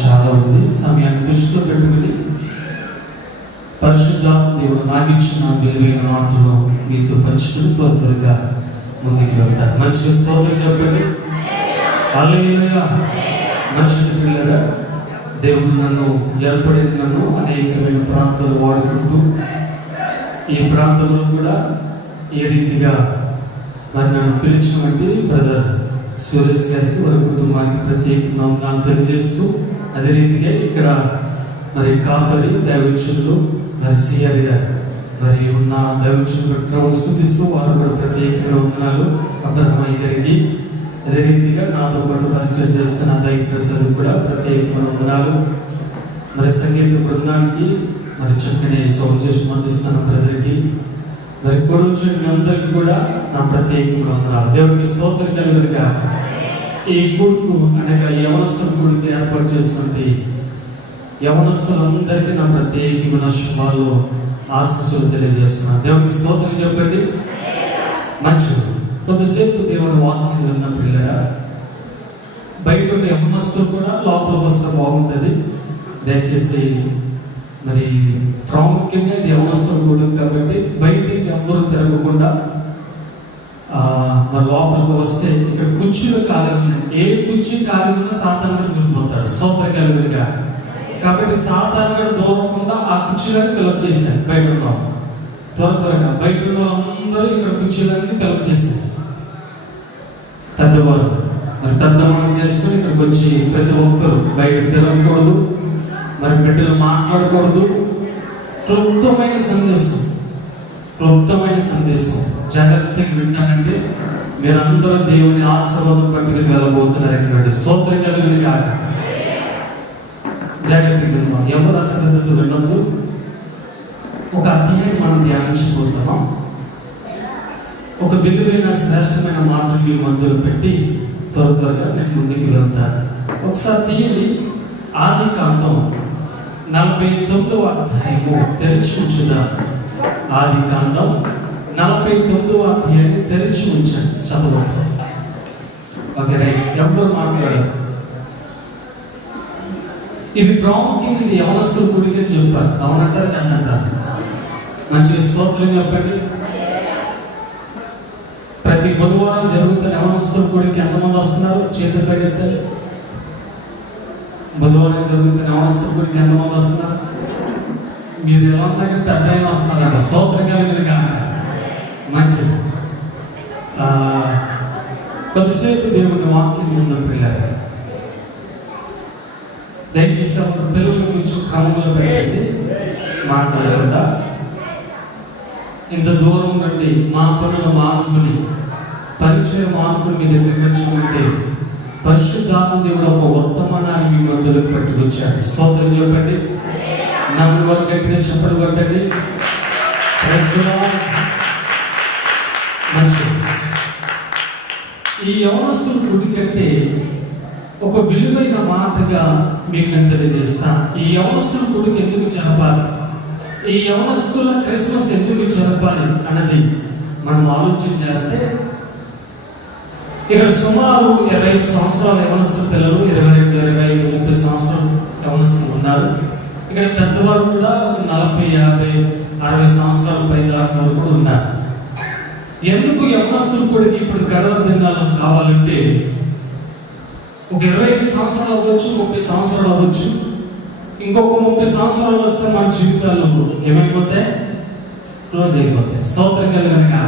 చాలా ఉంది. సమయాన్ని దృష్టిలో పెట్టుకుని పరిశుద్ధాత్మ దేవుడు నాకు ఇచ్చిన విలువైన మాటలు మీతో పంచుకుని త్వరగా ముందుకు వెళ్తారు. మంచి స్తోత్రం చెప్పండి. హల్లెలూయా. మంచిది పిల్లరా, దేవుడు నన్ను అనేకమైన ప్రాంతాలు వాడుకుంటూ ఈ ప్రాంతంలో కూడా ఏ రీతిగా మరి నన్ను పిలిచినటువంటి బ్రదర్ సురేష్ గారికి వారి కుటుంబానికి ప్రత్యేకంగా వందనాలు తెలియజేస్తూ, అదే రీతిగా ఇక్కడ మరి కాపరి దైవజనులు మరి సిఆర్ గారు మరి ఉన్న దైవజనులు స్తుతిస్తూ వారు కూడా ప్రత్యేకంగా వందనాలు అబ్రహమయ్య గారికి, అదే రీతిగా నాతో పాటు పరిచయం చేస్తున్న దైవ ప్రసాద్ కూడా ప్రత్యేకమైన వందనాలు. మరి సంగీత బృందానికి మరి చక్కని సౌండ్ చేసి అందిస్తున్న బ్రదర్కి మరి కొడుకు అందరికీ కూడా నా ప్రత్యేకమైన వందనాలు. దేవుడికి స్తోత్రం కలుగును గాక. ఈ కొడుకు అనగా యవనస్తుల కొడుకు ఏర్పాటు చేసినటువంటి యవనస్తులందరికీ నా ప్రత్యేకమైన శుభాలు ఆశీస్సులు తెలియజేస్తున్నాను. దేవుడికి స్తోత్రం చెప్పండి. మంచిది. కొద్దిసేపు దేవుడి వాక్యం విన్న పిల్లరా, బయట ఉండే యవనస్తులు కూడా లోపలికి వస్తే బాగుంటుంది. దయచేసి మరి ప్రాముఖ్యంగా ఇది యవనస్తులు కూడా కాబట్టి బయటికి ఎవరు తిరగకుండా మరి లోపలికి వస్తే ఇక్కడ కుర్చీలు ఖాళీగా ఏ కుర్చీ ఖాళీగా సాతానుడు దూరిపోతాడు. స్తోత్రం కలుగునుగా. కాబట్టి సాతానుడు దూరకుండా ఆ కుర్చీలను కలెక్ట్ చేశారు. బయట ఉన్నాం త్వరగా బయట ఉన్న వాళ్ళందరూ ఇక్కడ కుర్చీలన్నీ కలెక్ట్ చేశారు. పెద్దవారు మరి పెద్ద మనసు చేసుకుని ఇక్కడికి వచ్చి ప్రతి ఒక్కరు బయట తిరగకూడదు, మరి బిడ్డలు మాట్లాడకూడదు. క్లుప్తమైన సందేశం జాగ్రత్తగా వింటానంటే మీరందరూ దేవుని ఆశీర్వాదం పట్టుకుని వెళ్ళబోతున్నారు. ఎక్కడ స్తోత్రం కలుగును గాక. జాగ్రత్తగా విందాం. ఎవరు అశ్రద్ధతో విన్నప్పుడు ఒక అధ్యాయం మనం ధ్యానించబోతున్నాం. ఒక విలువైన శ్రేష్టమైన మాటలు మీ మధ్యలో పెట్టి త్వరగా నేను ముందుకు వెళ్తాను. ఒకసారి తీయండి. ఆదికాండం 49వ అధ్యాయము తెరిచి ఉంచుదాం. ఆదికాండం 49వ అధ్యాయాన్ని తెరిచి ఉంచండి. చదువు. Okay right. ఎవరు మాట్లాడారు? ఇది ప్రాముఖ్యంగా ఇది యవనస్తుల గుడికి అని చెప్పారు. అవునంటారు కానీ అంటారు. మంచి స్తోత్రం చెప్పండి. ప్రతి బుధవారం జరుగుతున్న యవనస్తుల గుడికి ఎంతమంది వస్తున్నారు? చేతులపై ఎత్తాలి. బుధవారం జరుగుతున్న యవనస్తుల గుడికి ఎంతమంది వస్తున్నారు? మీరు ఎలా ఉన్నాక పెద్ద అయిన వస్తున్నారు. స్తోత్రం కలిగినగా. మంచిది. కొద్దిసేపు దేవుని వాక్యం ఉన్న పిల్లలు దయచేసి పిల్లల గురించి క్రమంలో పెట్టండి. మాట్లాడకుండా ఇంత దూరం నుండి మా పనులు మానుకుని పరిచయం మానుకుని మీ దగ్గరికి వచ్చినట్టే పరిశుద్ధాత్మ దేవుడు ఒక వర్తమానాన్ని మీ మధ్యలోకి పట్టుకొచ్చారు. స్తోత్రం చెప్పండి. నమ్మిన వారు గట్టిగా చెప్పలు కొట్టండి. మంచిది. ఈ యవనస్తుల గుడి కంటే ఒక విలువైన మాటగా మీకు నేను తెలియజేస్తాను. ఈ యవనస్తుల గుడికి ఎందుకు జరపాలి, ఈ యవనస్తుల క్రిస్మస్ ఎందుకు జరపాలి అన్నది మనం ఆలోచన చేస్తే, ఇక్కడ సుమారు 25 సంవత్సరాల యవనస్తుల పిల్లలు, 22, 25, 30 సంవత్సరాలు యవనస్తులు ఉన్నారు. ఇక్కడ పెద్దవారు కూడా 40, 50, 60 సంవత్సరాల పైదాకా వరకు కూడా ఉన్నారు. ఎందుకు యవనస్తులు కూడా ఇప్పుడు గడవ దినాల్లో కావాలంటే, ఒక 25 సంవత్సరాలు అవ్వచ్చు, 30 సంవత్సరాలు అవ్వచ్చు, ఇంకొక 30 సంవత్సరాలు వస్తే మన జీవితాల్లో ఏమైపోతాయి? క్లోజ్ అయిపోతాయి. స్తోత్రం కలిగినగా.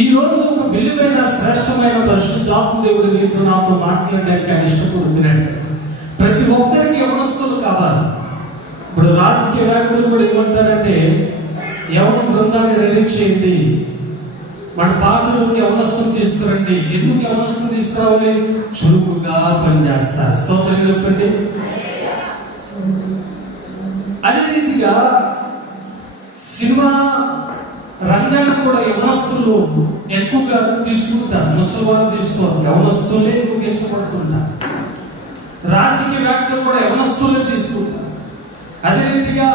ఈ రోజు ఒక విలువైన శ్రేష్టమైన పరిశుద్ధాత్మ దేవుడు నీతో నాతో మాట్లాడడానికి ఆయన ఇష్టపడుతున్నాడు. ప్రతి ఒక్కరికి యవనస్తులు కావాలి. ఇప్పుడు రాజకీయ వ్యక్తులు కూడా ఏమంటారంటే, యవన బృందాన్ని రెడీ చేయండి, మన పార్టీలోకి యవనస్తులు తీసుకురండి. ఎందుకు యవనస్తులు తీసుకురావాలి? చురుకుగా పనిచేస్తారు. స్తోత్రం చెప్పండి. అదే రీతిగా సినిమా రంగాన్ని కూడా యవనస్తులు ఎక్కువగా తీసుకుంటారు. ముసలివారు తీసుకోరు, యవనస్తులే ఎక్కువగా ఇష్టపడుతుంటారు. రాజకీయ వ్యక్తులు కూడా యవనస్తులే తీసుకుంటారు. అదే రీతిగా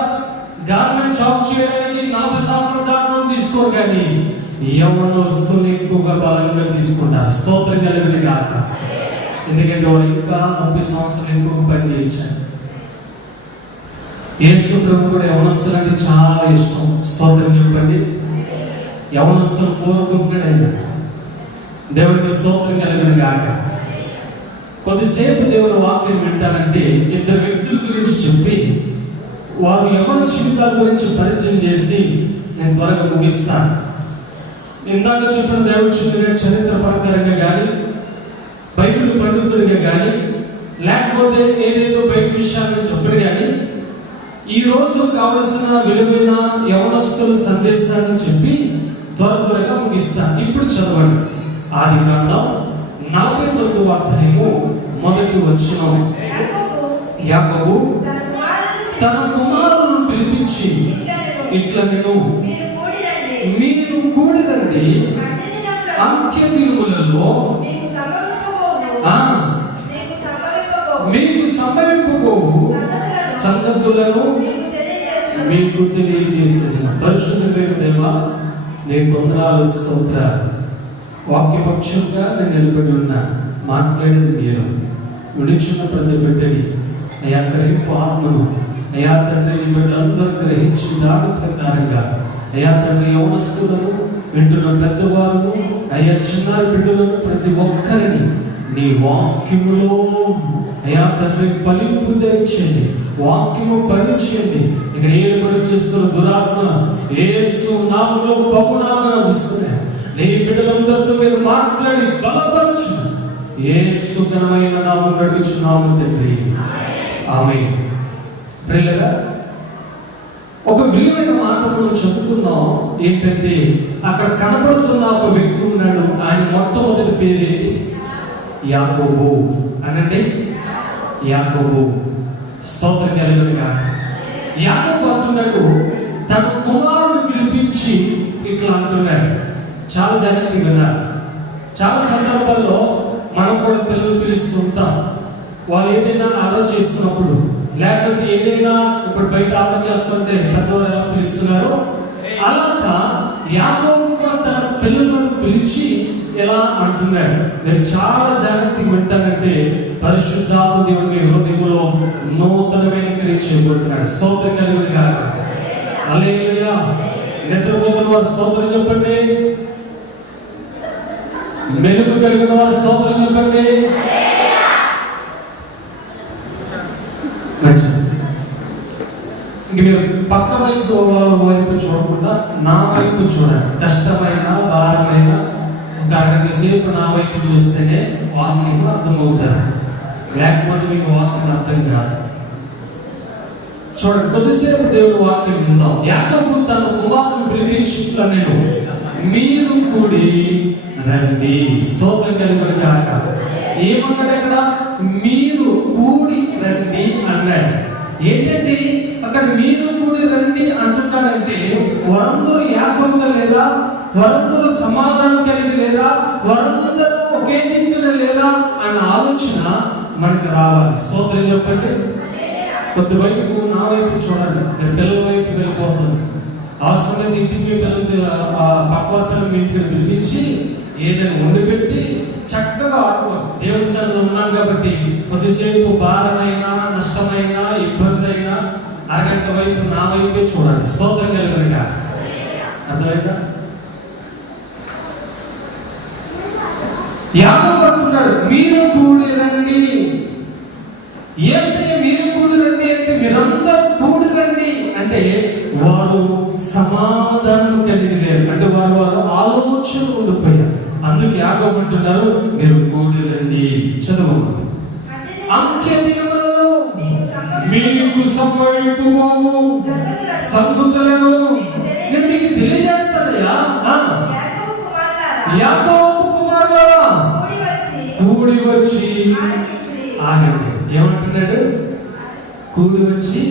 గవర్నమెంట్ జాబ్ చేయడానికి 40 సంవత్సరాల దాకా తీసుకోరు, కానీ యవనస్తులు ఎక్కువగా బలంగా తీసుకుంటారు. స్తోత్రం కలిగిన గాక. ఎందుకంటే వారు ఇంకా 30 సంవత్సరాలు ఎక్కువ పని చేయించారు. యేసు ప్రభు కూడా యవనస్తులంటే చాలా ఇష్టం. స్తోత్రం చెప్పండి. యవనస్తులు కోరుకుంటున్నాడు ఆయన. దేవుడికి స్తోత్రం కలుగును గాక. కొద్దిసేపు దేవుడు వాక్యం వింటానంటే 2 వ్యక్తుల గురించి చెప్పి వారు యవన జీవితాల గురించి పరిచయం చేసి నేను త్వరగా ముగిస్తాను. ఇందాక చెప్పిన దేవుడు చరిత్ర ప్రకారంగా కానీ, బైబిల్ పండితుడిగా కానీ, లేకపోతే ఏదేదో బయట విషయాలను చెప్పడు కానీ, ఈరోజు కావలసిన విలువైన యవనస్తుల సందేశాన్ని చెప్పి త్వరగా ముగిస్తాను. ఇప్పుడు చదవండి. ఆదికాండం 49వ అధ్యాయము 1వ వచనం. యాకోబు తన కుమారులను పిలిపించి ఇట్లా నేను మీరు కూడి రండి, అంత్యదినములలో మీకు సంభవింపబోవు సంగతులను మీకు తెలియజేసిన పరిశుద్ధమైన దేవా, నేను వందనాలు స్తోత్రాలు. వాక్యపక్షంగా నేను నిలబడి ఉన్నా, మాట్లాడేది మీరు. విడుచున్న ప్రతి బిడ్డని అయా గ్రహింపు ఆత్మను అయా తండ్రి నీ బిడ్డలందరూ గ్రహించి దాని ప్రకారంగా అయా తండ్రి యవనస్తులను వింటున్న పెద్దవారును అయా చిన్నారి బిడ్డలను ప్రతి ఒక్కరిని నీ వాక్యములో అయా తండ్రి ఫలింపు తెచ్చేయండి, వాక్యము పనిచేయండి. ఇక్కడ ఏలుబడి చేసుకున్న దురాత్మ యేసు నామములో పౌనామన వస్తున్నాయి. నీ బిడ్డలందరితో మీరు మాట్లాడి బలపరచు. యేసు ఘనమైన నామములో అడుగుచున్నాము తండ్రి, ఆమేన్. ప్రియులారా, ఒక విలువైన మాట మనం చెబుతున్నాం. ఏంటంటే అక్కడ కనబడుతున్న ఒక వ్యక్తి ఉన్నాడు. ఆయన మొట్టమొదటి పేరేంటి? యాకోబు. అనండి, యాకోబు. స్తోత్రం కలుగును గాక. యాకోబు అంటున్నాడు, తన కుమారుని పిలిపించి ఇట్లా అంటున్నాడు. చాలా జాగ్రత్తగా ఉన్నారు. చాలా సందర్భాల్లో మనం కూడా పిల్లలు పిలుస్తూ ఉంటాం. వాళ్ళు ఏదైనా ఆర్డర్ చేస్తున్నప్పుడు, లేకపోతే ఏదైనా ఇప్పుడు బయట ఆర్డర్ చేస్తుంటే పెద్దవారు ఎలా పిలుస్తున్నారు, అలాగా యాకోబు కూడా తన పిల్లలను పిలిచి ఎలా అంటున్నాడు. మీరు చాలా జాగ్రత్తగా వింటానంటే పరిశుద్ధాత్మ దేవుడు మీ హృదయంలో నూతనమైన క్రియ చేయబోతున్నాడు. స్తోత్రం కలుగును గాక. హల్లెలూయా. నిద్రపోతున్న వారు స్తోత్రం చెప్పండి. మెలుగు కలిగిన వారు స్తోత్రం చెప్పండి. ఇంక మీరు పక్క వైపు చూడకుండా నా వైపు చూడండి. కష్టమైన భారమైన ఒక అరగంట సేపు నా వైపు చూస్తేనే వాక్యం అర్థమవుతారు, లేకపోతే మీకు వాక్యం అర్థం కాదు. చూడండి, కొద్దిసేపు దేవుడు వాక్యం విందాం. యాకోబు తన కుమారుని పిలిపించి నేను మీరు కూడి రండి. స్తోత్రం కలుగును గాక. ఏమన్నాడు అక్కడ? మీరు కూడి రండి అన్నాడు. ఏంటంటే అక్కడ మీరు కూడి రండి అంటున్నాడంటే వారందరూ యాకోబుగా లేదా, వారందరూ సమాధానం కలిగి లేదా, వారందరూ ఒకే దిక్కున లేదా అన్న ఆలోచన మనకు రావాలి. స్తోత్రం చెప్పండి. కొద్ది వైపు నా వైపు చూడండి. నేను పిల్లల వైపు వెళ్ళిపోతుంది. అవసరమైతే ఇంటికి పిల్లలు పక్క పిల్లలు మీ ఇంటికి పిలిపించి ఏదైనా వండి పెట్టి చక్కగా ఆడుకోండి. దేవుడి సన్నిధిలో ఉన్నాం కాబట్టి కొద్దిసేపు భారమైనా, నష్టమైనా, ఇబ్బంది అయినా అరగంట వైపు నా వైపే చూడండి. స్తోత్రం కలుగును గాక. అర్థమైందా? యాకోబు అంటున్నాడు, మీరు కూడి రండి. ఏంటంటే మీరు కూడి రండి అంటే మీరందరూ కూడి రండి అంటే వారు సమాధానం కలిగి లేరు, అంటే వారు ఆలోచన ఉండిపోయారు. అందుకే యాకోబు అంటున్నారు, మీరు కూడి రండి. చదువు. అంత్యదినములలో మీకు సంభవింపబోవు సంగతులను నేను మీకు తెలియజేస్తానయ్యా. యాకోబు కుమారులారా కూడి వచ్చి ఆగండి. ఏమంటున్నాడు? కూడి వచ్చి.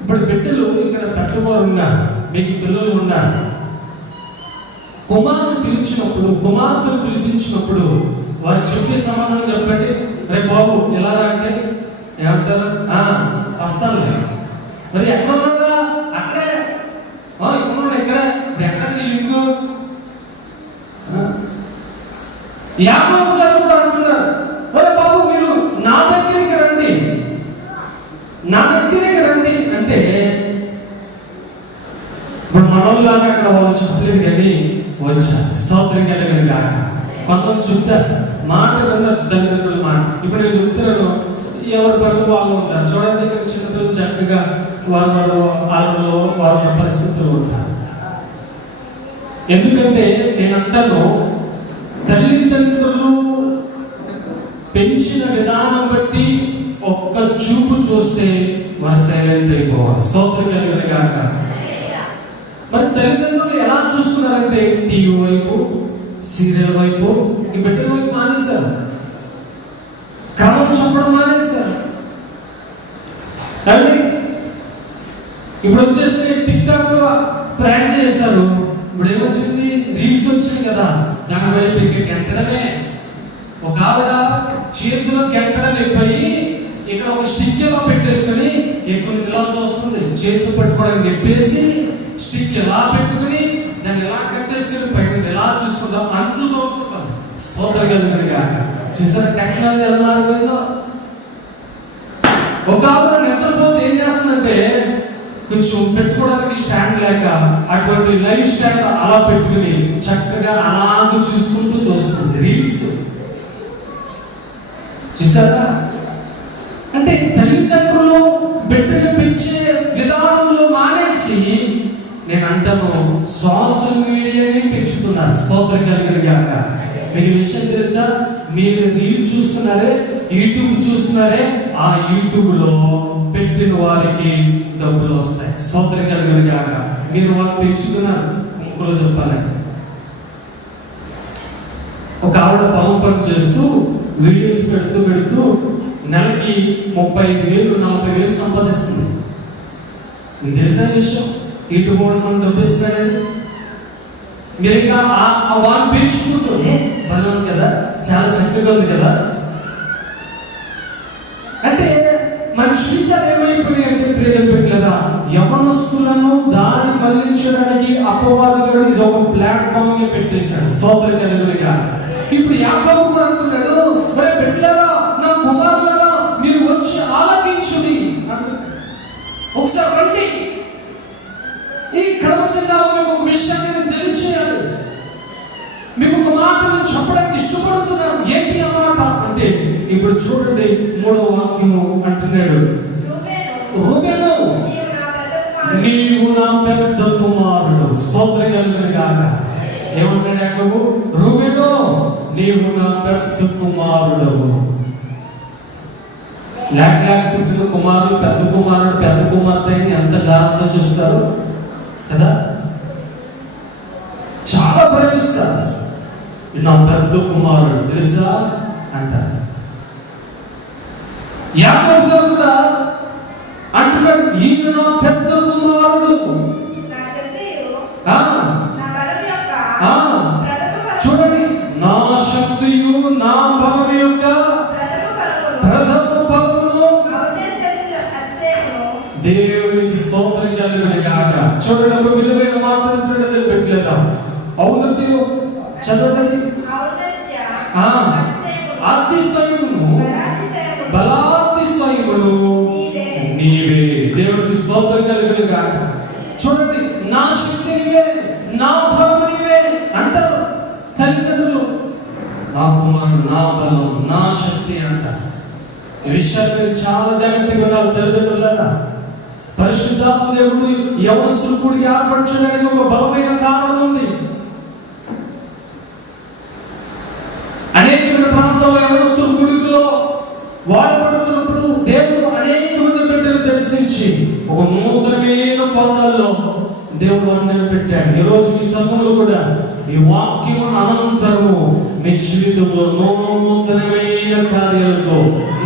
ఇప్పుడు బిడ్డలు ఇక్కడ పెద్దవారు ఉన్నారు, మీకు పిల్లలు ఉన్నారు. కుమారుని పిలిచినప్పుడు, కుమార్తెను పిలిపించినప్పుడు వారు చెప్పే సమాధానం చెప్పండి. రేపు బాబు ఎలా రా అంటే ఏమంటారు? వస్తాను. మరి ఎక్కడ ఉన్నారా? అక్కడే. ఇక్కడ ఎక్కడ? ఎక్కడ ఎందుకు? యాకోబు గారు కూడా అంటున్నారు, నా దగ్గరికి రండి అంటే ఇప్పుడు మనోళ్ళలాగా అక్కడ వాళ్ళు చెప్పలేదు కానీ వచ్చారు. స్తోత్రం కలిగిన కాక. కొంతమంది చెప్తారు మాట కన్నా తల్లిదండ్రుల మాట. ఇప్పుడు నేను చెప్తున్నాను, ఎవరి పనులు వాళ్ళు ఉంటారు. చూడండి, ఇక్కడ చిన్నపిల్లలు చక్కగా వారు వాళ్ళలో వారి పరిస్థితులు ఉంటారు. ఎందుకంటే నేను అంటాను, తల్లిదండ్రులు పెంచిన విధానం బట్టి ఒక్క చూపు చూస్తే వారు సైలెంట్ అయిపోవాలి. స్తోత్రం కలిగిన కాక. మరి తల్లిదండ్రులు ఎలా చూస్తున్నారంటే టీవీ వైపు, సీరియల్ వైపు, ఈ బిడ్డల వైపు మానేశారు. క్రమం చెప్పడం మానేశారు. అంటే ఇప్పుడు వచ్చేసి టిక్ టాక్ ప్రాంక్ చేశారు. ఇప్పుడు ఏమొచ్చింది, రీల్స్ వచ్చింది కదా, దాని వైపు ఇంకా గెంటడమే. ఒక ఆవిడ చేతిలో గెంటడం అయిపోయి ఇక్కడ ఒక స్టిక్ ఎలా పెట్టేసుకొని ఎక్కువ ఇలా చూస్తుంది. చేతులు పట్టుకోవడానికి నెప్పేసి స్టిక్ ఎలా పెట్టుకుని దాన్ని ఎలా కట్టేసుకుని పైన ఎలా చూసుకుంటాం, అంట్లు తోడుకుంటాం. స్తోత్రం కలిగిన కాక. చూసారా టెక్నాలజీ ఎలా మారిపోయిందో. ఒక ఆవిడ నిద్రపోతే ఏం చేస్తుందంటే కొంచెం పెట్టుకోవడానికి స్టాండ్ లేక అటువంటి లైవ్ స్టాండ్ అలా పెట్టుకుని చక్కగా అలాగ చూసుకుంటూ చూస్తుంది రీల్స్. చూసారా? అంటే తల్లిదండ్రులు బిడ్డలు పెంచే విధానంలో మానేసి నేను అంటాను సోషల్ మీడియాని పెంచుతున్నారు. స్తోత్రం కలిగిన గాక. మీకు విషయం తెలుసా, మీరు రీల్ చూస్తున్నారే, యూట్యూబ్ చూస్తున్నారే, ఆ యూట్యూబ్ లో పెట్టిన వారికి డబ్బులు వస్తాయి. స్తోత్రం కలిగిన గాక. మీరు వాళ్ళు పెంచుతున్నారు. ఇంకోలో చెప్పాలండి, ఒక ఆవిడ పొలం పని చేస్తూ వీడియోస్ పెడుతూ నెలకి 35,000 40,000 సంపాదిస్తుంది. మీకు తెలిసిన విషయం, ఇటు కూడా మనం డబ్బిస్తున్నాడండి. మీరు ఇంకా వాళ్ళు పెంచుకుంటూనే బలం ఉంది కదా, చాలా చక్కగా ఉంది కదా. అంటే మన జీవితాలు ఏమైపోయినాయి అంటే ప్రేమ పెట్టలేదా, యవనస్తులను దారి మళ్లించడానికి అపవాదులు ఇది ఒక ప్లాట్ఫామ్ గా పెట్టేశాడు. స్తోత్రం కలుగునిగా. ఇప్పుడు యాకోబు కూడా అంటున్నాడు, మరి పెట్టలేదా నా కుమారులారా మీరు వచ్చి ఆలకించుడి అంటున్నాడు. ఒకసారి రండి. ఈ క్రమంగా మీకు ఒక విషయాన్ని నేను తెలియచేయాలి. మీకు ఒక మాట నేను చెప్పడానికి ఇష్టపడుతున్నాను. ఏంటి ఆ మాట అంటే, ఇప్పుడు చూడండి 3వ వాక్యము అంటున్నాడు, రూబేను నీవు నా పెద్ద కుమారుడు. స్తోత్రం కలుగును గాక. ఏమన్నాడు యాకోబు? రూబేను నీవు నా పెద్ద కుమారుడు. లేక పుట్టిన కుమారుడు పెద్ద కుమారుడు పెద్ద కుమార్తెని ఎంత గారంగా చూస్తారు కదా, చాలా ప్రేమిస్తారు. నా పెద్ద కుమారుడు తెలుసా అంటారు. యాకోబు గారు కూడా అంటున్నాడు, ఈయన నా పెద్ద కుమారుడు. చూడండి, నా శక్తియు నా బలం యొక్క ప్రథమ ఫలమును దేవునికి స్తోత్రం కలుగును గాక. చూడండి, ఒక విలువైన మాట చూడండి, పెట్టలేదా? ఔన్నత్యం చదవండి. అతిశయమును బలాతిశయమును నీవే. దేవునికి స్తోత్రం కలుగును గాక. చూడండి, నా శక్తి నీవే, నా బలం నీవే అంటారు తల్లిదండ్రులు. నా కుమారుడు, నా బలం, నా శక్తి అంటారు. ఈ విషయాన్ని చాలా జాగ్రత్తగా ఉండాలి తల్లిదండ్రులారా. పరిశుద్ధాత్మ దేవుడు యవనస్తులు కూడా ఏర్పరచడానికి ఒక బలమైన కారణం ఉంది. అనేకమైన ప్రాంతాల్లో యవనస్తులు గుడిలో వాడబడుతున్నప్పుడు దేవుడు అనేక మంది బిడ్డలు దర్శించి ఒక నూతనమైన కొండల్లో దేవుడు అన్నలు పెట్టాడు. ఈరోజు ఈ సమయంలో కూడా ఈ వాక్యం అనంతరము మీ జీవితంలో నూతనమైన కార్యాలతో,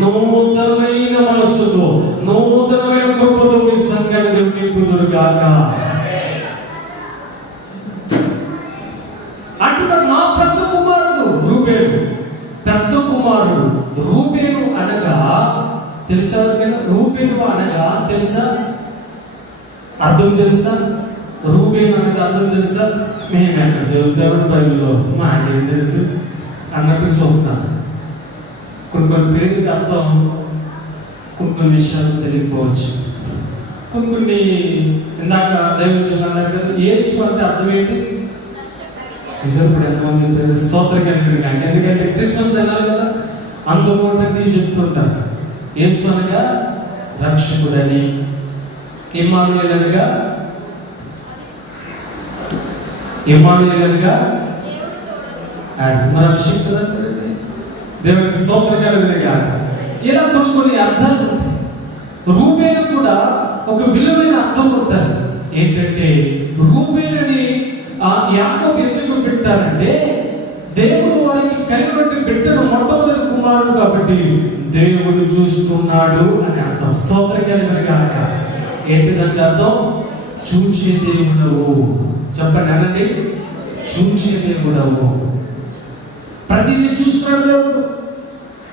నూతనమైన మనస్సుతో, నూతనమైన కృపతో మీ సంఘాన్ని దేవుడు నింపుదురు గాక. అంటున్నాడు, నా పెద్ద కుమారుడు రూబేను. పెద్ద కుమారుడు రూబేను అనగా తెలుసా? రూబేను అనగా తెలుసా? అర్థం తెలుసా? రూబేను అనగా అర్థం తెలుసా? మేము ఎక్కడ చదువుతామని బైబిల్లో మాకేం తెలుసు అన్నట్టు చూపుతాను. కొన్ని పేరుకి అర్థం కొన్ని విషయాలు తెలియకపోవచ్చు. కొన్ని ఇందాక దైవజనులు అన్నారు కదా, యేసు అంటే అర్థం ఏంటి? ఇప్పుడు ఎంతమంది పేరు స్తోత్రం కలిగిన కానీ, ఎందుకంటే క్రిస్మస్ తినాలి కదా, అందుకోండి చెప్తుంటారు. యేసు అనగా రక్షకుడని, ఇమ్మానుయేల్ అనగా మన అభిషేక్తుడు అంటారండి, దేవునికి స్తోత్రం కలిగిన కాక. ఇలా కొన్ని అర్థాలు ఉంటాయి. రూపేణ కూడా ఒక విలువైన అర్థం ఉంటుంది. ఏంటంటే రూపేణని యాకోబు ఎందుకు పెట్టారంటే, దేవుడు వారికి కలిగినట్టు బిడ్డను మొట్టమొదటి కుమారుడు కాబట్టి దేవుడు చూస్తున్నాడు అని అర్థం. స్తోత్రం కలిగిన కాక. ఏంటిదంటే అర్థం? చూచే దేవుడవు. చెప్పండి అనండి, చూచే దేవుడవు. ప్రతిదీ చూస్తున్నాడు దేవుడు.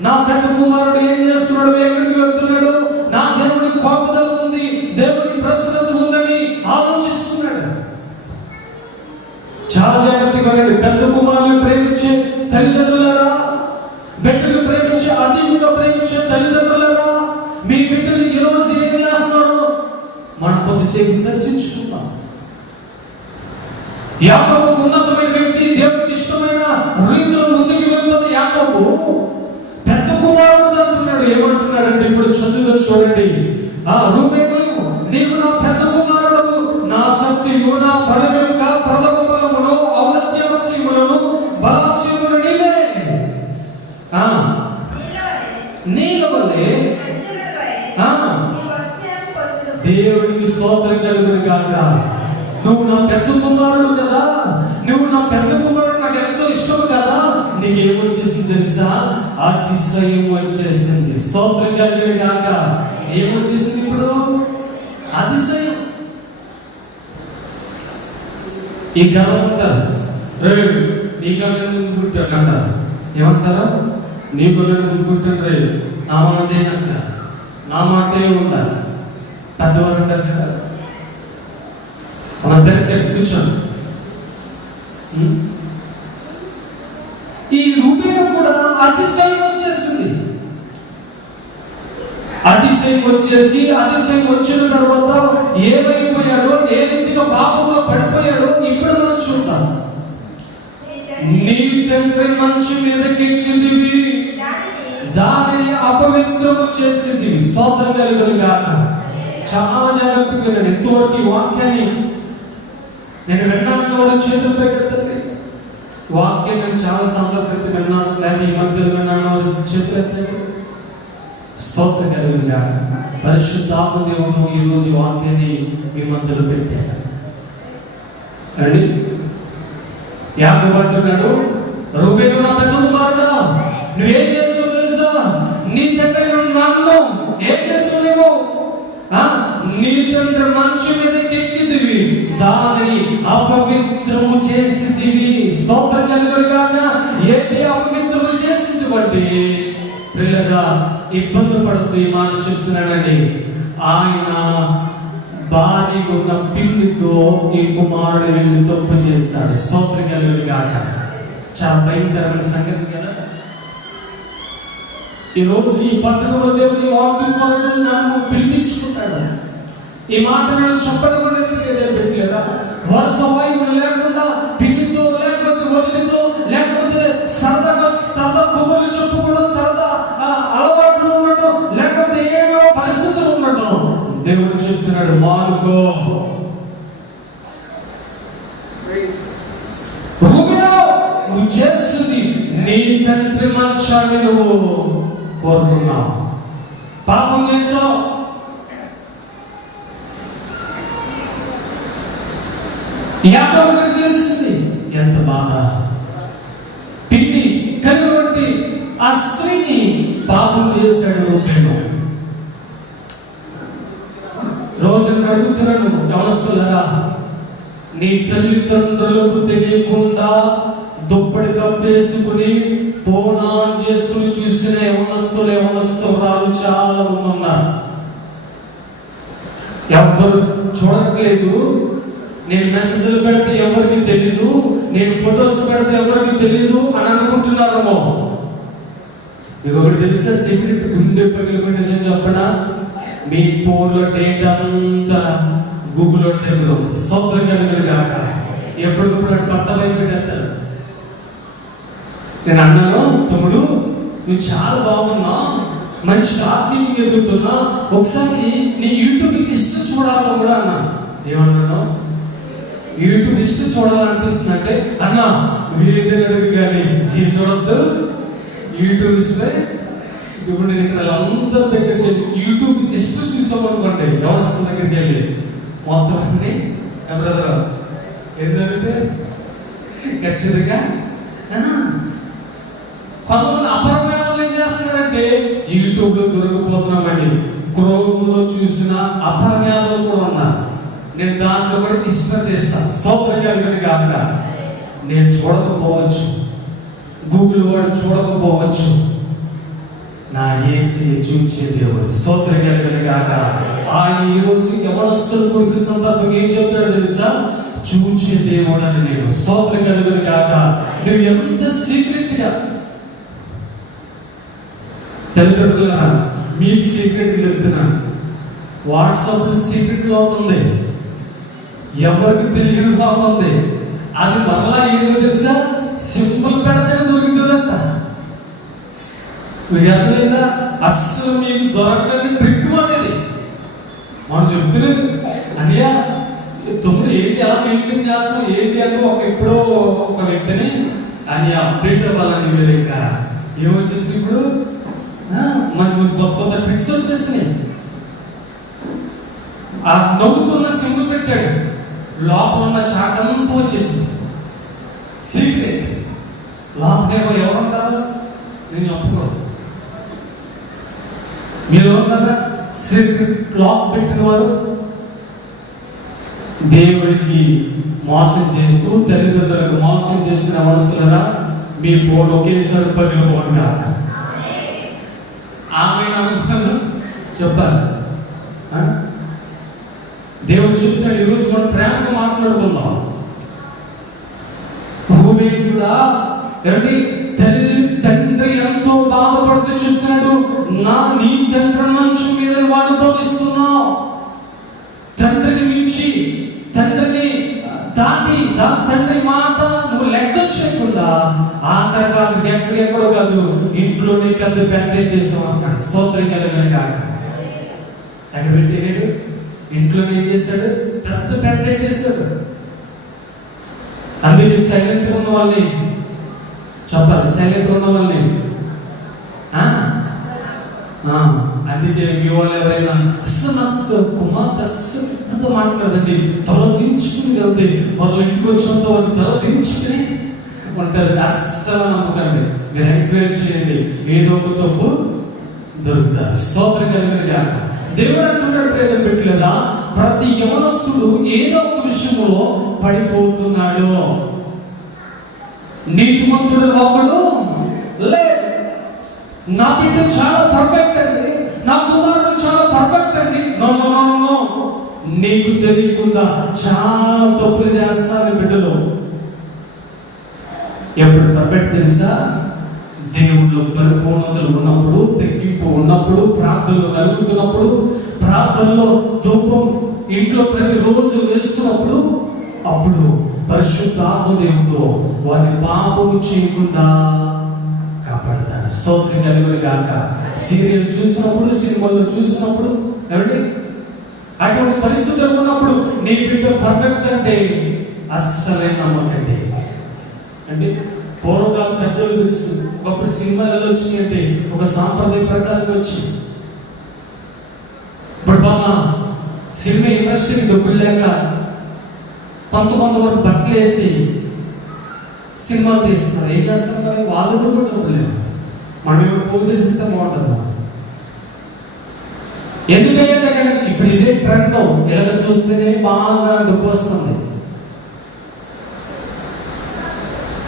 నా పెద్ద కుమారుడు ఏం చేస్తున్నాడు, ఎక్కడికి వెళ్తున్నాడు, నా దేవుడి కోపదల ఉంది, దేవుడి ప్రసన్నత ఉందని ఆలోచిస్తున్నాడు. చాలా జాగ్రత్తగా పెద్ద కుమారుని ప్రేమించే తల్లిదండ్రులారా, బిడ్డను ప్రేమించే అధికంగా ప్రేమించే తల్లిదండ్రులారా, మీ బిడ్డలు ఈ రోజు ఏం చేస్తున్నారు మనం కొద్దిసేపు చర్చించుకుందాం. యాకోబు ఉన్నతమైన వ్యక్తి, దేవుడికి ఇష్టమైన రీతిలో ముందుకు వెళ్తున్న యాకోబు పెద్ద కుమారుడు అంటున్నాడు. ఏమంటున్నాడంటే ఇప్పుడు చదువులో చూడండి. రూబేను, నీవు నా పెద్ద కుమారుడు, నా శక్తియు నా బలం యొక్క ప్రథమ బలమును ఔన్నత్యాశయములను బలాశయమును నీవే. నీలవలే దేవుడికి స్తోత్రం కలుగును గాక. నువ్వు నా పెద్ద కుమారుడు కదా, నువ్వు నా పెద్ద కుమారుడు, నాకు ఎంతో ఇష్టం కదా. నీకేమొచ్చేసింది తెలుసా? అతిశయం వచ్చేసింది. స్తోత్రం కలిగిన గాక. ఏమొచ్చేసింది ఇప్పుడు? అతిశయం. ఈ గర్వం అంటారు, నీ కళ్ళని ముందు పుట్టాడు అంటారు. ఏమంటారా? నీ కళ్ళని ముందు పుట్టాడు రే, నా మాటే అంటారు, నా మాటే ఉండాలి. పెద్దవాళ్ళు అంటారు కదా, మనందరికీ కూర్చోండి. ఈ రూపేణ కూడా అతిశయం వచ్చేసింది. అతిశయం వచ్చేసి, అతిశయం వచ్చిన తర్వాత ఏమైపోయాడో, ఏ రీతిగా పాపంలో పడిపోయాడో ఇప్పుడు మనం చూద్దాం. నీ తండ్రి మంచి మీదకెక్కిదివి, దానిని అపవిత్రము చేసింది. స్తోత్రం కలుగును గాక. చాలా జాగ్రత్తగా నేను ఎంతవరకు ఈ వాక్యాన్ని నేను విన్నాను వారు చేతులు ఎత్తండి. వాక్యం నేను చాలా సంవత్సరాల క్రితం విన్నాను, లేదా ఈ మధ్యలో విన్నాను వారు చేతులు ఎత్తండి. స్తోత్రం కలుగును గాక. పరిశుద్ధాత్మ దేవుడు ఈరోజు వాక్యాన్ని మీ మధ్యలో పెట్టారు అండి. యాకోబు అంటున్నాడు, రూబేను నా పెద్ద కుమారుడా, నువ్వేం చేస్తావు తెలుసా? నీ తండ్రి నన్ను ఏం చేస్తున్నావు? నీ తండ్రి మంచు మీదకి ఎక్కిదివి, దానిని అపవిత్రము చేసిదివి. స్తోత్రం కలుగును గాక. ఏంటి అపవిత్రము చేసింది బట్టి పిల్లగా ఇబ్బంది పడుతూ ఈ మాట చెప్తున్నాడని, ఆయన భారీ ఉన్న పిండితో ఈ కుమారుడు వెళ్ళి తప్పు చేస్తాడు. స్తోత్రం కలుగును గాక. చాలా భయంకరమైన సంగతి కదా. ఈరోజు ఈ పట్టణంలో దేవుని వాక్యం కొరకు నన్ను పిలిపించుకుంటాడు. ఈ మాట నేను చెప్పడం కూడా పెట్టలేదా? వరుస వాయువులు లేకుండా, పిండితో లేకపోతే వదిలితో, లేకపోతే సరదా కొబ్బరి చెప్పుకోవడం, సరదా అలవాట్లు ఉండటం, లేకపోతే ఏవో పరిస్థితులు ఉండటం. దేవుడు చెప్తున్నాడు, మానుకో. నువ్వు చేస్తుంది నీ తండ్రి మంచాన్ని నువ్వు కోరుకున్నావు, పాపం చేసావు. యాకోబుకు తెలిసింది ఎంత బాధ. పిండి కలిగినటువంటి ఆ స్త్రీని పాపం చేశాడు రూపేణు. రోజు అడుగుతున్నాను, యవనస్తులారా, నీ తల్లిదండ్రులకు తెలియకుండా దుప్పటి కప్పేసుకుని పోనాన్ చేసుకుని చూసిన యవనస్తురాలు చాలా మంది ఉన్నారు. ఎవరు చూడట్లేదు, నేను మెసేజ్లు పెడితే ఎవరికి తెలీదు, నేను ఫొటోస్ పెడితే ఎవరికి తెలీదు అని అనుకుంటున్నారేమో. మీకు ఒకటి తెలిసే సీక్రెట్, గుండె గుండె పగిలిపోయిన నిజం చెప్పనా, మీ ఫోన్లో డేటా అంతా గూగుల్ దగ్గర ఉంది. స్తోత్రం కలుగును గాక. ఎప్పటికప్పుడు పట్ట భయపెడతాడు. నేను అన్నాను, తమ్ముడు నువ్వు చాలా బాగున్నావు, మంచి ఆత్మీయంగా ఎదుగుతున్నా, ఒకసారి నీ యూట్యూబ్ హిస్టరీ చూడాలని కూడా అన్నాను. ఏమన్నాను? యూట్యూబ్ హిస్టరీ చూడాలనిపిస్తుంది అంటే, అన్నా నువ్వు ఏదైనా అడుగు కానీ ఏం చూడొద్దు, యూట్యూబ్ హిస్టరీ. ఇప్పుడు నేను ఇక్కడ అందరి దగ్గరికి వెళ్ళి యూట్యూబ్ హిస్టరీ చూసామనుకోండి, ఎవరి దగ్గరికి వెళ్ళి మొత్తం అన్ని బ్రదర్ ఏంటంటే ఖచ్చితంగా కొంతమంది అపరమేధాలు ఏం చేస్తున్నారంటే, యూట్యూబ్ లో దొరికిపోతున్నామని క్రోమ్లో చూసిన అపరమేధాలు కూడా ఉన్నారు. నేను దాంట్లో కూడా ఇష్టం చేస్తాను. స్తోత్రం కలుగును గాక. నేను చూడకపోవచ్చు, గూగుల్ వాడు చూడకపోవచ్చు, నా యేసే చూచే దేవుడు. స్తోత్రం కలుగును గాక. ఆయన ఈరోజు యవనస్తుల కొడుకు సందర్భం ఏం చెప్తాడో తెలుసా? చూచే దేవుడు అని నేను. స్తోత్రం కలుగును గాక. నువ్వు ఎంత సీక్రెట్ గా, తల్లిదండ్రులారా మీకు సీక్రెట్ చెప్తున్నాను, వాట్సాప్ సీక్రెట్ లాక్ ఉంది, ఎవరికి తెలియని లాక్ ఉంది. అది మరలా ఏంటో తెలుసా? సింబల్ పెడితేనే దొరుకుతుందంట. మీకు అర్థమైందా? అస్సలు మీకు దొరకని ట్రిక్ అనేది మనం చెప్తున్నది. అనియా తమ్ముడు ఏంటి ఎలా మెయింటైన్ చేస్తున్నాం ఏంటి అంటే, ఎప్పుడో ఒక వ్యక్తిని అని అప్డేట్ అవ్వాలని మీరు ఇంకా ఏమొచ్చేసింది ఇప్పుడు మనకి కొత్త కొత్త ట్రిక్స్ వచ్చేసినాయి. ఆ నవ్వుతున్న సింబల్ పెట్టాడు, లోపల ఉన్న చాట్ అంతా వచ్చేసింది. సీక్రెట్ లోపలేమో ఎవరుంటారు? నేను చెప్పకూడదు. మీరు ఉన్నారా సీక్రెట్ లాక్ పెట్టిన వారు? దేవుడికి మోసం చేస్తూ, తల్లిదండ్రులకు మోసం చేస్తున్న మనసులరా, మీ ఫోన్ ఒకేసారి పగిలిపోను కాక. ఆమె చెప్పారు. దేవుడు చెప్తాడు, ఈరోజు మనం ప్రేమగా మాట్లాడుకుందాం. హృదయం కూడా ఏమంటే తండ్రి ఎంతో బాధపడుతూ చెప్తున్నాడు, నీ తండ్రి మంచం మీద నువ్వు అనుభవిస్తున్నావు. తండ్రిని మించి, తండ్రిని దాటి, తండ్రి మాట నువ్వు లెక్క చేయకుండా ఆఖరిగా ఎక్కడెక్కడో కాదు, ఇంట్లోనే పెద్ద పెంటేట్ చేసావు అన్నాడు. స్తోత్రం కలుగును గాక. అక్కడ పెట్టాడు, ఇంట్లోనే ఏం చేశాడు? పెద్ద పెంటేట్ చేశాడు. అందుకే సైలెంట్ ఉన్న వాళ్ళని చెప్పాలి, సైలెంట్ ఉన్న వాళ్ళని. అందుకే మీ వాళ్ళు ఎవరైనా అస్సలు నాకు కుమార్తె అస్సలు మాట్లాడదండి, తల దించుకుని వెళ్తే వాళ్ళు ఇంటికి వచ్చినంత వాళ్ళు తల దించుకుని ఉంటుంది. అస్సలు నమ్మకండి, మీరు ఎంకరేజ్ చేయండి, ఏదో ఒక తప్పు దొరుకుతారు. స్తోత్రం కలుగును గాక. దేవుడు అంటున్నాడు, ప్రేమ పెట్టలేదా, ప్రతి యవనస్తుడు ఏదో ఒక విషయంలో పడిపోతున్నాడు. నీతిమంతుడు ఒకడు లేదు. నా బిడ్డ చాలా పర్ఫెక్ట్ అండి, నా కుమారుడు చాలా పర్ఫెక్ట్ అండి. నో నో నో నో, నీకు తెలియకుండా చాలా తప్పులు చేస్తున్నారు బిడ్డలు. ఎప్పుడు పర్ఫెక్ట్ తెలుసా? దేవుళ్ళు పరిపూర్ణతలు ఉన్నప్పుడు, తగ్గింపు ఉన్నప్పుడు, ప్రార్థనలు నలుగుతున్నప్పుడు, ప్రార్థనలో ధూపం ఇంట్లో ప్రతిరోజు వేస్తున్నప్పుడు, అప్పుడు పరిశుద్ధాత్మ దేవుడు వారిని పాపము చేయకుండా కాపాడతాను. స్తోత్రం కలుగును గాక. సీరియల్ చూసినప్పుడు, సినిమాల్లో చూసినప్పుడు, ఏమండి అటువంటి పరిస్థితులు ఉన్నప్పుడు నీ బిడ్డ పర్ఫెక్ట్ అంటే అస్సలే నమ్మకండి. అంటే పూర్వకాలం పెద్దలు తెలుసు, ఒకప్పుడు సినిమాలలో వచ్చినాయి అంటే ఒక సాంప్రదాయ ప్రకారం వచ్చి, ఇప్పుడు బాబా సినిమా ఇండస్ట్రీకి డబ్బులు లేక కొంతమంది వరకు బట్టలు వేసి సినిమాలు తీస్తున్నారు. ఏం చేస్తారు మరి? వాళ్ళ దగ్గర కూడా డబ్బులు లేదు, మనం ఏమైనా పోజెస్ ఇస్తే బాగుంటుంది. ఎందుకంటే ఇప్పుడు ఇదే ట్రెండ్, ఇలాగ చూస్తేనే బాగా డబ్బు వస్తుంది.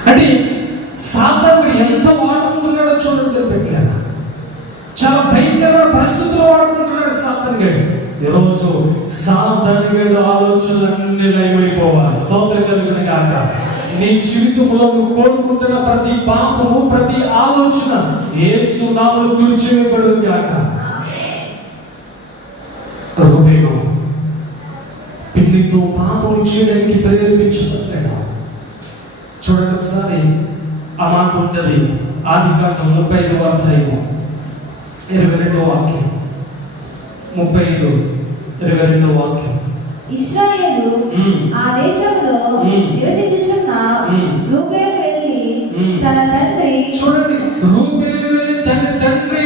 అంటే సాధారణ ఎంత వాడుకుంటున్నాడో చూడండి, పెట్టలేదు. చాలా భయంకరమైన పరిస్థితుల్లో వాడుకుంటున్నాడు సాధారణ. ఈరోజు సాధారణ ఆలోచనలన్నీ లయమైపోవాలి. స్తోత్రం కలుగును గాక. నీ జీవితంలో నువ్వు కోరుకుంటున్న ప్రతి పాపము, ప్రతి ఆలోచన యేసు నామములో తుడిచివేయబడును గాక. చేయడానికి ప్రేరేపించబడ్డాడు. చూడండి ఒకసారి ఆ మాట ఉంటుంది. ఆదికాండం 35వ అధ్యాయము 22వ వాక్యం. 35:22 వాక్యం. ఇశ్రాయేలు ఆ దేశంలో నివసించుచున్న రూబేను వెళ్ళి తన తండ్రి, చూడండి, రూబేను వెళ్ళి తన తండ్రి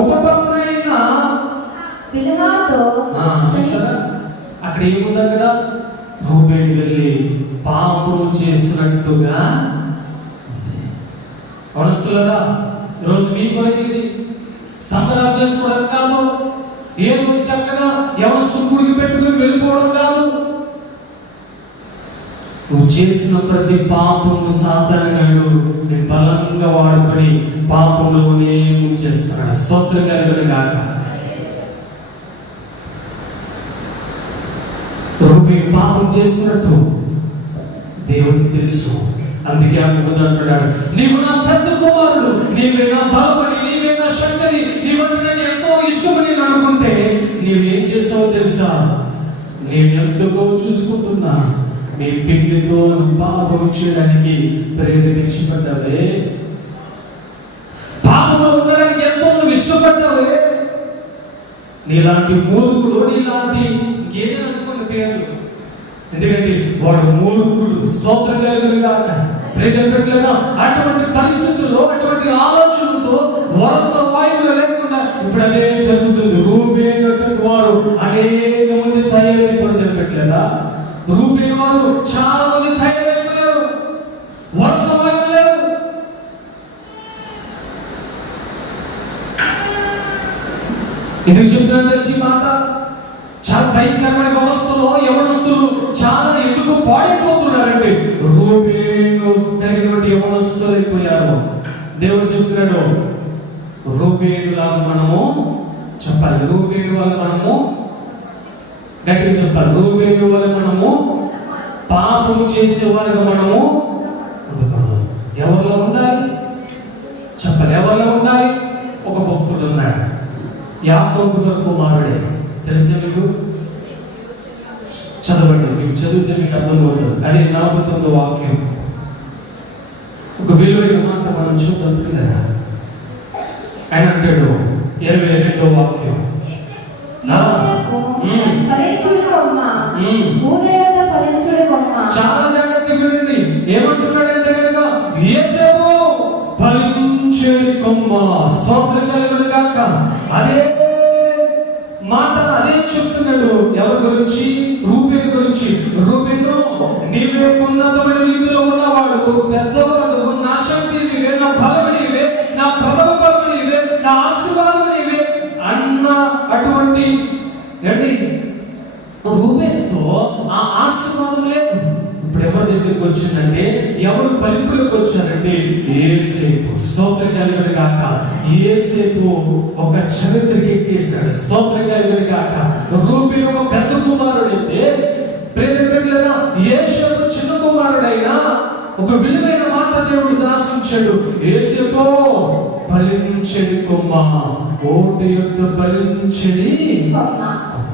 ఉపపత్ని అయిన బిల్హాతో, అక్కడ ఏముంది? అక్కడ రూబేను వెళ్ళి పాపము చేస్తున్నట్టుగా ఉంది. అవనస్తులారా, ఈరోజు మీ కొరకేది సంబరాలు చేసుకోవడం కాదు, ఏదో చక్కగా ఎవరు గుడికి పెట్టుకుని వెళ్ళిపోవడం కాదు. నువ్వు చేసిన ప్రతి పాపము సాధారణడు నేను బలంగా వాడుకొని పాపంలోనే ముంచేస్తున్నాడు. స్తోత్రం కలుగును గాక. రూబేను పాపం చేసుకున్నట్టు దేవునికి తెలుసు. అందుకే ఆ ముందు అంటున్నాడు, నీవు నా పెద్ద కుమారుడు, నీవే నా బలమని, నీవే నా శక్తిని, నీవంటే నేను ఎంతో ఇష్టమని నేను అనుకుంటే నీవేం చేసావో తెలుసా? నేను ఎంతగో చూసుకుంటున్నా. నీ పిండితో నువ్వు పాపం చేయడానికి ప్రేరేపించబడ్డావే, పాపంలో ఉండడానికి ఎంతో నువ్వు ఇష్టపడ్డావే. నీలాంటి మూర్ఖుడు, నీలాంటి ఇంకేదే అనుకున్న పేరు, ఎందుకంటే వాడు మూర్ఖుడు. స్తోత్రం కలుగును గాక. ప్రేరేపట్లేదా? అటువంటి పరిస్థితుల్లో, అటువంటి ఆలోచనలతో వరుస వాయువులు లేకుండా ఇప్పుడు అదే జరుగుతుంది. రూబేను అటువంటి వారు అనేక మంది తయారైపోతారు. పెట్టలేదా? రూబేను వారు చాలా మంది తయారైపోయారు. వరుస వాయువులు లేవు. ఎందుకు చెప్తున్నా తెలిసి మాట? చాలా భయంకరమైన వ్యవస్థలో యవనస్తులు చాలా ఎందుకు పాడైపోతున్నారంటే రూబేను కలిగినటువంటి యవనస్తులు అయిపోయారు. దేవుడు చెప్తున్నాడు, రూబేను లాగా మనము చెప్పాలి. రూబేను వల్ల మనము గట్టిగా చెప్పాలి. రూబేను వల్ల మనము పాపము చేసేవారుగా మనము ఉండకూడదు. ఎవరిలో ఉండాలి చెప్పాలి. ఎవరిలో ఉండాలి? ఒక భక్తుడు ఉన్నాడు, యాకోబు గారి కుమారుడే. తెలుసా మీకు? చదవండి, మీకు చదివితే మీకు అర్థమవుతుంది. అదే 49వ వాక్యం. ఒక విలువైన మాట మనం చూద్దాం. ఆయన అంటాడు 22వ వాక్యం, చాలా జాగ్రత్తగా వినండి. ఏమంటున్నాడంటే కనుక యేసేపు ఫలించేడి కొమ్మ. స్తోత్రం కలుగును గాక. అదే మాట అదే చెప్తున్నాడు. ఎవరి గురించి? రూబేను గురించి. రూబేను, నీవే ఉన్నతమైన రీతిలో ఉన్నవాడు, పెద్దవాడు, నా శక్తి నీవే, నా బలము నీవే, నా ప్రథమ బలము నీవే, నా ఆశీర్వాదం నీవే అన్న అటువంటి ఏంటి రూబేనుతో ఆ ఆశీర్వాదం లేదు. ఇప్పుడు ఎవరి దగ్గరికి వచ్చిందంటే, ఎవరు ఫలింపులకు వచ్చారంటే యేసేపు. స్తోత్రం కలుగును గాక. యేసేపు ఒక చరిత్రకి ఎక్కేశాడు. స్తోత్రం కలుగును గాక. రూబేను ఒక పెద్ద కుమారుడైతే ప్రేరేపట్లేదా? యేసేపు చిన్న కుమారుడైనా ఒక విలువైన మాట దేవుడు దాసించాడు. యేసేపు ఫలించెడి కొమ్మ, ఓటి యొక్క ఫలించెడి కొమ్మ.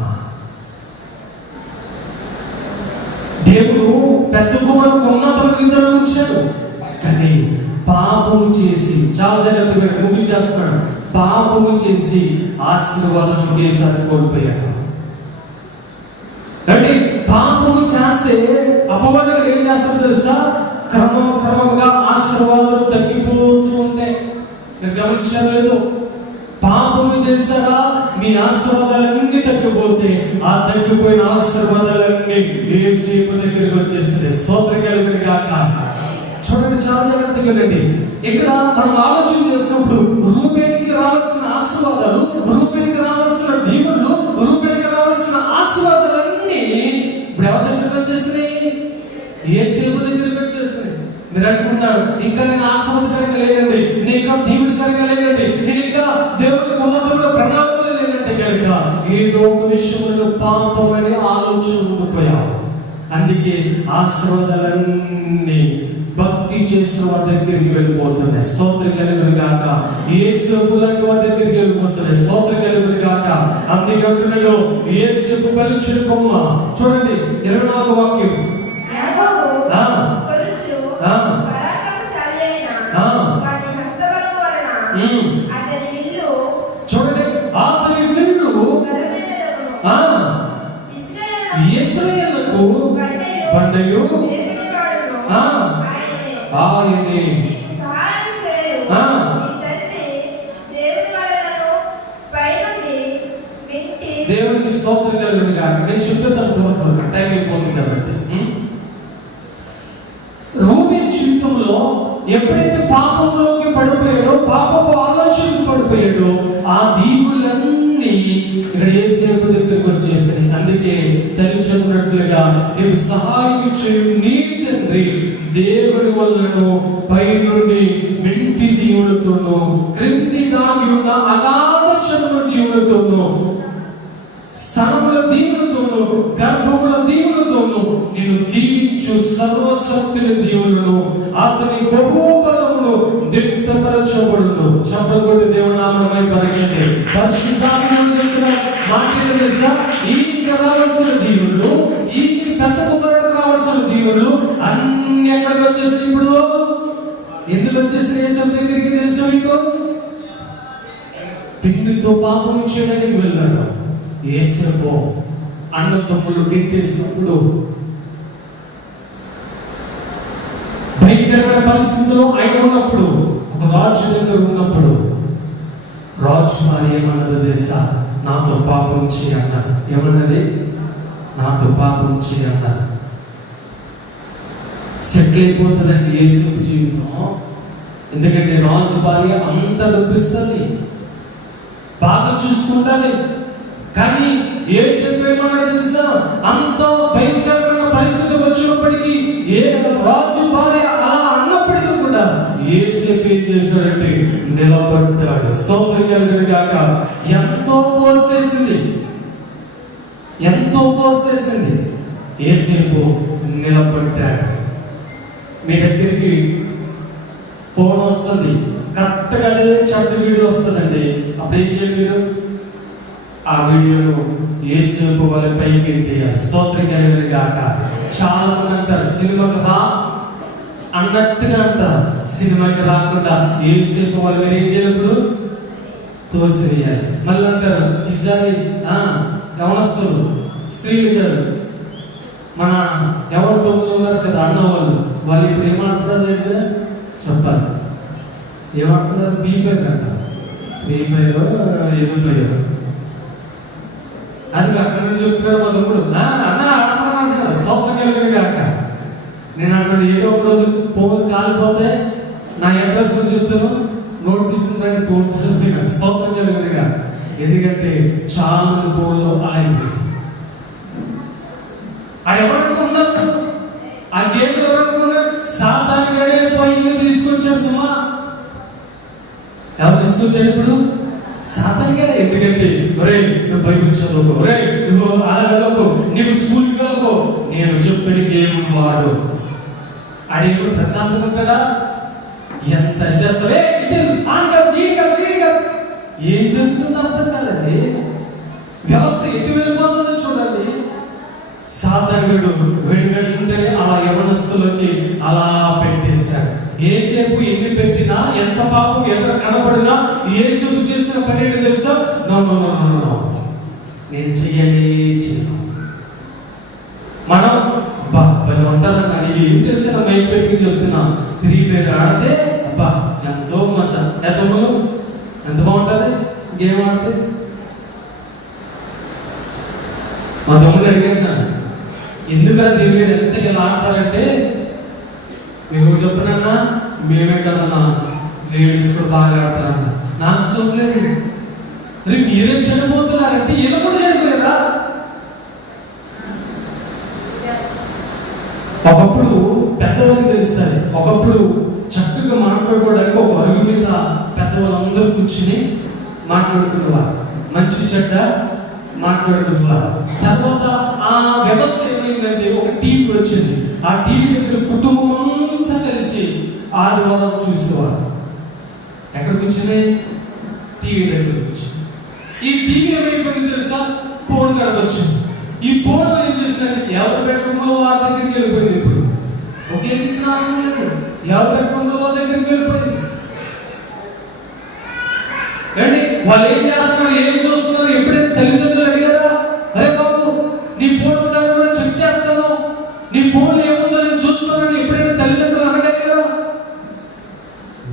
దేవుడు పెద్ద కుమారుడు ఉన్నతమైన రీతిలో ఉంచాడు. కానీ పాపము చేసి, చాలా జాగ్రత్తగా ముగించేస్తున్నాడు, పాపము చేసి ఆశీర్వాదం ఒకేసారి కోల్పోయాడు. అంటే పాపము చేస్తే అపవాదులు ఏం చేస్తారో తెలుసా? క్రమంగా ఆశీర్వాదాలు తగ్గిపోతూ ఉంటాయి. మీరు గమనించారు లేదు? పాపము చేశారా, మీ ఆశీర్వాదాలన్నీ తగ్గిపోతే ఆ తగ్గిపోయిన ఆశీర్వాదాలన్నీ యేసేపు దగ్గరికి వచ్చేస్తుంది. స్తోత్రం కలుగును గాక. చూడండి, చాలా జాగ్రత్తగా వినండి. ఇక్కడ మనం ఆలోచన చేసినప్పుడు రూబేనికి రావాల్సిన ఆశీర్వాదాలు, రూబేనికి రావాల్సిన దీవెనలు, రూబేనికి రావాల్సిన ఆశీర్వాదాలన్నీ ఇప్పుడు ఎవరి దగ్గరికి వచ్చేసినాయి? యేసేపు దగ్గరికి వచ్చేసినాయి. మీరు అనుకుంటారు, ఇంకా నేను ఆశీర్వాదకరంగా లేనండి, నేను ఇంకా దీవుడికరంగా లేనండి, నేను ఇంకా దేవుడికి ఉన్నతమైన ప్రణాళికలు లేనంటే కనుక ఏదో ఒక విషయంలో పాపం అనే ఆలోచన ఉండిపోయావు. అందుకే ఆశీర్వాదాలన్నీ భక్తి చేసిన వారి దగ్గరికి వెళ్ళిపోతున్నాయి. స్తోత్రం కలుగును గాక. యేసేపు లాంటి వారి దగ్గరికి వెళ్ళిపోతున్నాయి. స్తోత్రం కలుగును గాక. అందుకే అంటున్నాడు యేసేపు ఫలించిన కొమ్మ. చూడండి 24వ వాక్యం. యాకోబు ఆ, కొలుచు ఆ, పరాక్రమశాలి అయిన ఆ. వాని హస్తబలము వలన అతని విల్లు చూడండి అతని విల్లు బలమైనదగును. ఆ, ఇశ్రాయేలు ఇశ్రాయేలుకు బండయు వేపిడివాడును. ఆ, ఆయనే నీకు సహాయం చేయు. ఆ. నీ తండ్రి దేవుని వలనను పైనుండి వింటి. దేవునికి స్తోత్రం కలుగును గాక. నేను చెప్పేదాన్ని త్వరగా టైం అయిపోతుంది కాబట్టి. రూబేన్ జీవితంలో ఎప్పుడైతే పాపంలోకి పడిపోయాడో, పాపపు ఆలోచనకు పడిపోయాడో, ఆ దీవులన్నీ ఇక్కడ యేసేపు దగ్గరికి వచ్చేసాయి. అందుకే తల్లి చెప్పినట్లుగా నీవు సహాయం చేయు నీ తండ్రి దేవుని వల్లను పైనుండి మింటి దీవులతోనూ క్రింది దాగి ఉన్న అనాథ చర్మ దీవులతోనూ స్థలముల దీవులతోనూ గర్భముల దీవులతోనూ నిన్ను దీవించు సర్వశక్తుల దీవులను అతని బహుబలమును దిట్టపరచబడును. చెప్పకూడదు దేవుని నామముపై పరీక్షండి. పరిశుద్ధాత్మ మాటలు తెలుసా? ఈయనకి రావాల్సిన దీవులు, ఈయనకి పెద్ద కుమారుడికి రావాల్సిన దీవులు అన్ని ఎక్కడికి వచ్చేసింది ఇప్పుడు? ఎందుకు వచ్చేసిన యేసు దగ్గరికి తెలుసు మీకు? పిండితో పాపం చేయడానికి వెళ్ళాడు. యేసేపు అన్న తమ్ములు గెంటేసినప్పుడు, భయంకరమైన పరిస్థితుల్లో ఆయన ఉన్నప్పుడు, ఒక రాజు దగ్గర ఉన్నప్పుడు, రాజు మరి ఏమన్నది తెలుసా? నాతో పాపం చేయన్న. ఏమన్నది? నాతో పాపం చేయన్న. సెటిల్ అయిపోతుందండి యేసేపు జీవితం. ఎందుకంటే రాజు భార్య అంత డబ్బిస్తుంది, బాగా చూసుకుంటాది. కానీ యేసేపు ఏమన్నాడు తెలుసా? అంత భయంకరమైన పరిస్థితి వచ్చినప్పటికీ, ఏ రాజు భార్య అలా అన్నప్పటికీ కూడా యేసేపు ఏం చేశాడంటే నిలబడ్డాడు. స్తోత్రం కలుగును గాక. ఎంతో పోసేసింది, ఎంతో పోసేసింది. యేసేపు నిలబడ్డాడు. మీ దగ్గరికి ఫోన్ వస్తుంది, కరెక్ట్గా అదే చెడ్డ వీడియో వస్తుందండి. అప్పుడు ఏం చేయాలి మీరు? ఆ వీడియోను యేసేపు వాళ్ళ పైకి ఎత్తేయాలి. స్తోత్రం కలుగును గాక. చాలా మంది అంటారు సినిమాకి రా అన్నట్టుగా అంటారు. సినిమాకి రాకుండా యేసేపు వాళ్ళు మీరు ఏం చేయాలి? తోసివేయాలి. మళ్ళీ అంటారు ఈసారి యవనస్తులు స్త్రీలు గారు, మన ఎవరు తొమ్మిది ఉన్నారు కదా అన్న వాళ్ళు ఇప్పుడు ఏమంటున్నారు తెలుసా? చెప్పాలి. ఏమంటున్నారు? బీపైర్ అంట. బీపైర్ ఎదుగుపోయారు. అది అక్కడ నుంచి చెప్తున్నారు మా తమ్ముడు. అన్న ఆడుతున్నాడు. స్తోత్రం కలుగును గాక. నేను అన్నాడు ఏదో ఒక రోజు ఫోన్ కాలిపోతే నా అడ్రస్ గురించి చెప్తాను, నోట్ తీసుకుంటాను, ఫోన్ కాలిపోయినాడు. స్తోత్రం కలుగును గాక. ఎందుకంటే చాలా మంది ఫోన్లో అయిపోయింది. అది ఎవరనుకున్నారు? ఆ గేమ్ ఎవరనుకున్నారు? సాతాను గడే స్వయంగా తీసుకొచ్చాడు. సుమా ఎవరు తీసుకొచ్చాడు ఇప్పుడు? సాతాను గడే. ఎందుకంటే ఒరే నువ్వు బైబిల్ చదువుకో, ఒరే నువ్వు అలా వెళ్ళకు, నీవు స్కూల్కి వెళ్ళకు, నేను చెప్పిన గేమ్ వాడు. అడిగినప్పుడు ప్రశాంతంగా ఉంటాడా? ఎంత చేస్తావే ఏం జరుగుతుందో అర్థం కాదండి. వ్యవస్థ ఎటు వెళ్ళిపోతుందో చూడండి. సాతానుడు వెంటనే అలా యవనస్తులకి అలా పెట్టేశాడు. యేసేపు ఎన్ని పెట్టినా, ఎంత పాపం ఎవరు కనబడినా యేసేపు చేసిన పని ఏంటి తెలుసా? No no no no no, నేను చేయను. మనం బాగా ఉంటారని అడిగి ఏం తెలిసిన మైక్ పెట్టి చెప్తున్నా, ప్రీపేర్ ఆడితే అబ్బా ఎంతో మసా ఎంతములు ఎంత బాగుంటుంది గేమ్ ఆడితే. మా తమ్ముడు అడిగాను ఎందుకలా దీని మీద ఎంత ఇలా ఆడతారంటే, మీకు చెప్పనన్నా మేమే కదన్నా లేడీస్ కూడా బాగా ఆడతారన్న. నాకు చెప్పలేదు. రేపు మీరే చనిపోతున్నారంటే వీళ్ళు కూడా చనిపోయారా? ఒకప్పుడు పెద్దవాళ్ళకి తెలుస్తాయి. ఒకప్పుడు చక్కగా మాట్లాడుకోవడానికి ఒక అరుగు మీద పెద్దవాళ్ళందరూ కూర్చుని మాట్లాడుకునేవారు, మంచి చెడ్డ మాట్లాడుకునేవారు. తర్వాత ఆ వ్యవస్థ ఏమైందంటే ఒక టీవీ వచ్చింది. ఆ టీవీ దగ్గర కుటుంబం అంతా కలిసి ఆదివారం చూసేవారు. ఎక్కడ కూర్చుని? టీవీ దగ్గర కూర్చుని. ఈ టీవీ ఏమైపోయింది తెలుసా? ఫోన్ కడగొచ్చు. ఈ ఫోన్ ఏం చేస్తుందంటే ఎవరి బెడ్రూమ్ లో వారి దగ్గరికి వెళ్ళిపోయింది. ఇప్పుడు ఒకే దిక్కు అవసరం లేదు, ఎవరి బెడ్రూమ్ లో వాళ్ళ దగ్గరికి వెళ్ళిపోయింది. ఏంటి వాళ్ళు ఏం చేస్తున్నారు, ఏం చూస్తున్నారు? ఎప్పుడైనా తల్లిదండ్రులు అడిగారా? అరే బాబు నీ ఫోన్ ఒకసారి చెక్ చేస్తాను, నీ ఫోన్ ఏముందో నేను చూస్తున్నాను ఎప్పుడైనా తల్లిదండ్రులు అనగలిగారా?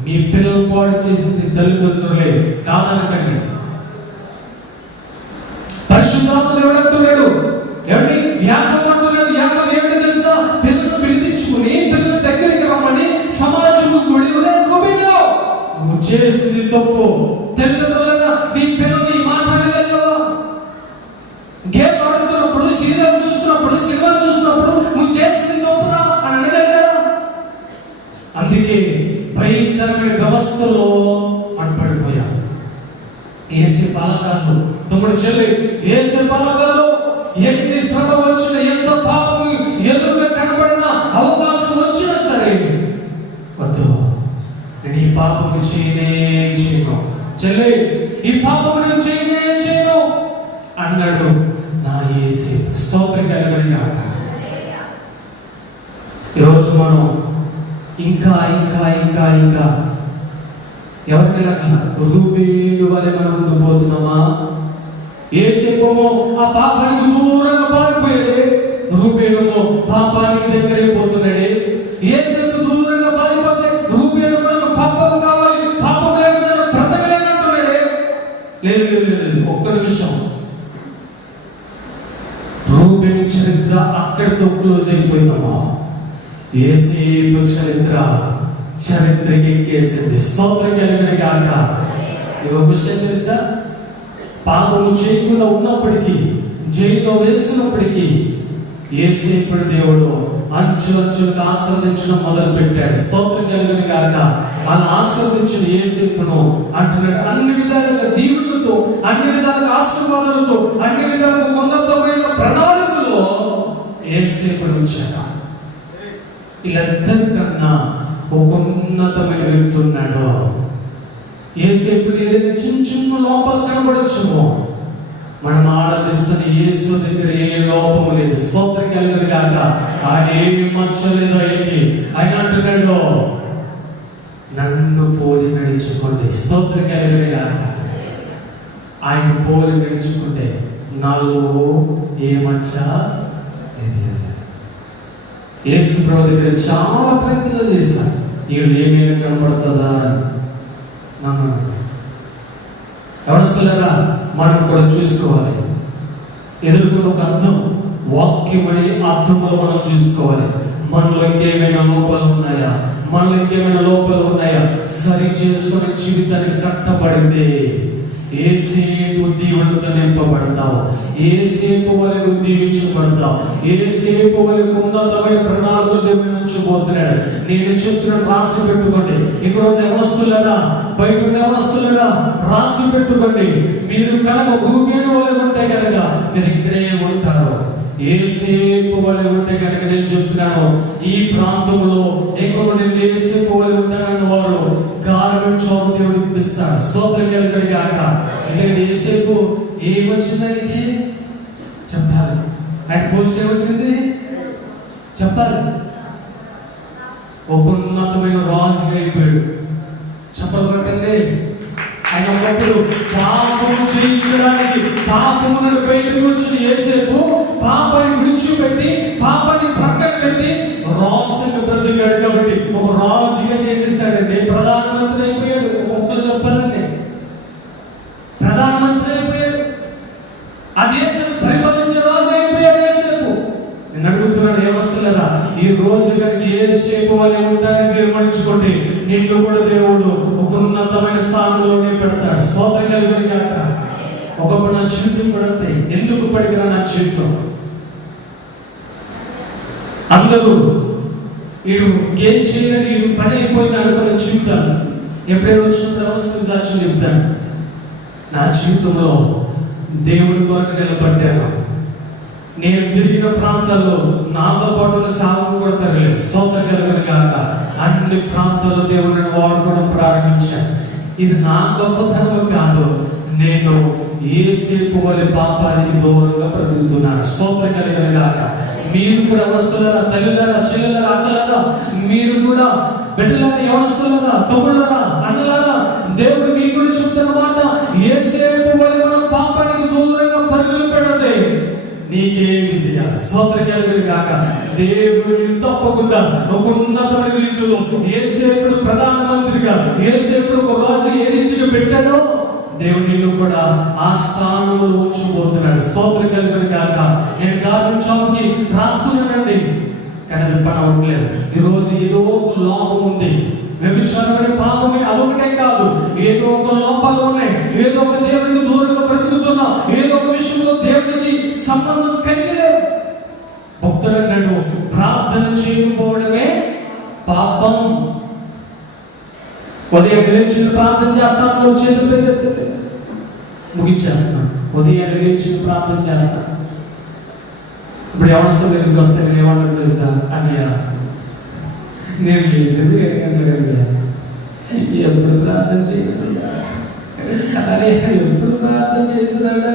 మీ పిల్లలు పాడు చేసింది తల్లిదండ్రులే కాదనకండి. పరిశుద్ధాత్మ ఎవడంటున్నాడు? ఏమండి యాకోబు అంటున్నాడు. యాకోబు ఏమిటి తెలుసా? పిల్లలను పిలిపించుకుని పిల్లల దగ్గరికి రమ్మని సమాజంలో కూడి నువ్వు చేసింది తప్పు. తల్లిదండ్రులుగా నీ పిల్లల్ని మాట్లాడగలిగావా? గేమ్ ఆడుతున్నప్పుడు, సీరియల్ చూస్తున్నప్పుడు, సినిమా చూస్తున్నప్పుడు నువ్వు చేసింది తప్పురా అని అనగలిగారా? అందుకే భయంకరమైన వ్యవస్థలో పడిపోయాం. ఏసే బాల కాదు తమ్ముడు చెల్లి, ఏసే బాల కాదు. ఎన్ని శ్రమ వచ్చినా, ఎంత పాపము ఎదురుగా కనబడినా, అవకాశం వచ్చినా సరే వద్దు, నేను ఈ పాపము చేయను చెల్లి, ఈ పాపము నేను చేయను అన్నాడు నా యేసు. స్తోత్రం కలుగును గాక. ఈరోజు మనం ఇంకా ఎవరిలాగా రూబేను వలె మనం ఉండిపోతున్నామా? యేసేపేమో ఆ పాపానికి దూరంగా పారిపోయాడే, రూబేనేమో పాపానికి దగ్గరైపోతున్నాడే. యేసేపు దూరంగా పారిపోతే రూబేను కూడా పాపం కావాలి, పాపం లేకుండా బ్రతకలేనంటున్నాడే. లేదు, ఒక్క నిమిషం. రూబేను చరిత్ర అక్కడితో క్లోజ్ అయిపోయిందమ్మా. యేసేపు చరిత్రకి ఎక్కేసింది. స్తోత్రం కలుగును గాక. ఒక విషయం తెలుసా? పాపము చేయకుండా ఉన్నప్పటికీ, జైల్లో వేసినప్పటికీ యేసేపుడు దేవుడు అంచులకు ఆస్వాదించడం మొదలు పెట్టాడు. స్తోత్రం కలుగును గాక. అలా ఆస్వాదించిన యేసేపును అంటున్నాడు, అన్ని విధాలుగా దీవులతో, అన్ని విధాలుగా ఆశీర్వాదాలతో, అన్ని విధాలుగా ఉన్నతమైన ప్రణాళికలో యేసేపుడు ఉంచాడు. వీళ్ళందరికన్నా ఒక ఉన్నతమైన వ్యక్తి ఉన్నాడు. యేసేపు ఏదైనా చిన్న లోపాలు కనబడచ్చుమో, మనం ఆరాధిస్తున్న యేసు దగ్గర ఏ లోపము లేదు. స్తోత్రం కలుగును గాక. ఆయన ఏమి మచ్చలేదు ఆయనకి. ఆయన అంటున్నాడు, నన్ను పోలి నడుచుకోండి. స్తోత్రం కలుగును గాక. ఆయన పోలి నడుచుకుంటే నాలో ఏ మచ్చ లేదు. యేసు ప్రభు దగ్గర చాలా ప్రయత్నాలు చేశాను. వీళ్ళు ఏమైనా కనపడుతుందా నన్ను ఎవరిస్తలేరా? మనం కూడా చూసుకోవాలి. ఎదుర్కొంటే ఒక అర్థం, వాక్యమనే అర్థంలో మనం చూసుకోవాలి. మనలో ఇంకేమైనా లోపాలు ఉన్నాయా? సరి చేసుకునే జీవితానికి కట్టబడితే ఏసేపు దీవులతో నింపబడతావు. ఏసేపు వలె నువ్వు దీవించబడతావు. ఏసేపు వలె ఉన్నతమైన ప్రణాళికలు దేవుని నుంచి పోతున్నాడు. నేను చెప్తున్నాను, రాసి పెట్టుకోండి. ఇక్కడ ఉన్న యవనస్తులారా, బయట ఉన్న యవనస్తులారా, రాసి పెట్టుకోండి. మీరు కనుక రూబేను వలె ఉంటే కనుక మీరు ఇక్కడే ఉంటారు. ఏసేపు వలె ఉంటే కనుక నేను చెప్తున్నాను, ఈ ప్రాంతంలో ఎక్కువ నేను ఏసేపు వలె ఉంటానన్న వారు గారమెంట్ చోటు దేవుడు ఇప్పిస్తాడు. స్తోత్రం కలుగును గాక. ఎందుకంటే ఏసేపు ఏమొచ్చిందానికి చెప్పాలి. ఆయన పోస్ట్ ఏమొచ్చింది చెప్పాలి. ఒక ఉన్నతమైన రాజుగా అయిపోయాడు. చెప్పలు పట్టండి. ఆయన ఒకప్పుడు పాపము చేయించడానికి, పాపమును బయటకు వచ్చిన యేసేపు పాపాన్ని విడిచిపెట్టి, పాపాన్ని ప్రక్కన పెట్టి రాజుగా బ్రతికాడు. కాబట్టి ఒక రాజుగా చేసేసాడండి. ప్రధానమంత్రి అయిపోయాడు. ఒక్కొక్కరు చెప్పాలండి, ప్రధానమంత్రి అయిపోయాడు. ఆ దేశం పరిపాలించే రాజు అయిపోయాడు యేసేపు. నేను అడుగుతున్నాను ఏమొస్తున్నారా, ఈ రోజు కనుక యేసేపు వలె ఉంటానని తీర్మానించుకోండి, నిన్ను కూడా దేవుడు ఒక ఉన్నతమైన స్థానంలోనే పెడతాడు. స్తోత్రం కలుగును గాక. ఒకప్పుడు నా జీవితం పడితే ఎందుకు పడిగిరా నా జీవితం? అందరూ వీడు ఏం చేయలేదు, వీడు పని అయిపోయింది అనుకున్న జీవితాలు ఎప్పుడైనా వచ్చినప్పుడు అవసరం సాక్ష్యం చెప్తాను. నా జీవితంలో దేవుడి కొరకు నిలబడ్డాను. నేను తిరిగిన ప్రాంతాల్లో నాతో పాటు ఉన్న సాగు కూడా తరగలేదు. స్తోత్రం కలుగును గాక. అన్ని ప్రాంతాల్లో దేవుడిని వాడుకోవడం ప్రారంభించాను. ఇది నా గొప్పతనం కాదు, నేను యేసేపు వలె పాపానికి దూరంగా బ్రతుకుతున్నారు. స్తోత్రం కలుగును గాక. మీరు కూడా యవనస్తులారా, తల్లులారా, చెల్లెలారా, అక్కలారా, మీరు కూడా బిడ్డలారా, యవనస్తులారా, తమ్ముళ్ళారా, అన్నలారా, దేవుడు మీకు కూడా చెప్తున్న మాట, యేసేపు వలె మనం పాపానికి దూరంగా పరుగులు పెడితే నీకేమి చేయాలి? స్తోత్రం కలుగును గాక. దేవుడిని తప్పకుండా ఒక ఉన్నతమైన రీతిలో యేసేపును ప్రధానమంత్రిగా, యేసేపును ఒక రాజు ఏ రీతిగా పెట్టాడో దేవుడు నిన్ను కూడా ఆ స్థానంలో ఉంచబోతున్నాడు. స్తోత్రం కలుగును గాక. నేను గార్మెంట్ షాప్కి రాస్తున్నానండి, కానీ అది పని అవ్వట్లేదు. ఈరోజు ఏదో ఒక లోపం ఉంది. వ్యభిచారం అనే పాపమే అదొకటే కాదు, ఏదో ఒక లోపాలు ఉన్నాయి. ఏదో ఒక దేవునికి దూరంగా బ్రతుకుతున్నాం, ఏదో ఒక విషయంలో దేవునికి సంబంధం కలిగలేదు. భక్తుడు అన్నాడు, ప్రార్థన చేయకపోవడమే పాపం. ఉదయం లేచి ప్రార్థన చేస్తాను, చేతులు పెరిగెత్తండి, ముగించేస్తున్నాను. ఉదయం లేచి ప్రార్థన చేస్తాను. ఇప్పుడు ఎవరు దగ్గరికి వస్తే నేను ఏమంటాను తెలుసా? అన్నయ్య, నేను లేచింది 7 గంటల ఎప్పుడు ప్రార్థన చేయగలయ్యా? అరే ఎప్పుడు ప్రార్థన చేసినాడా?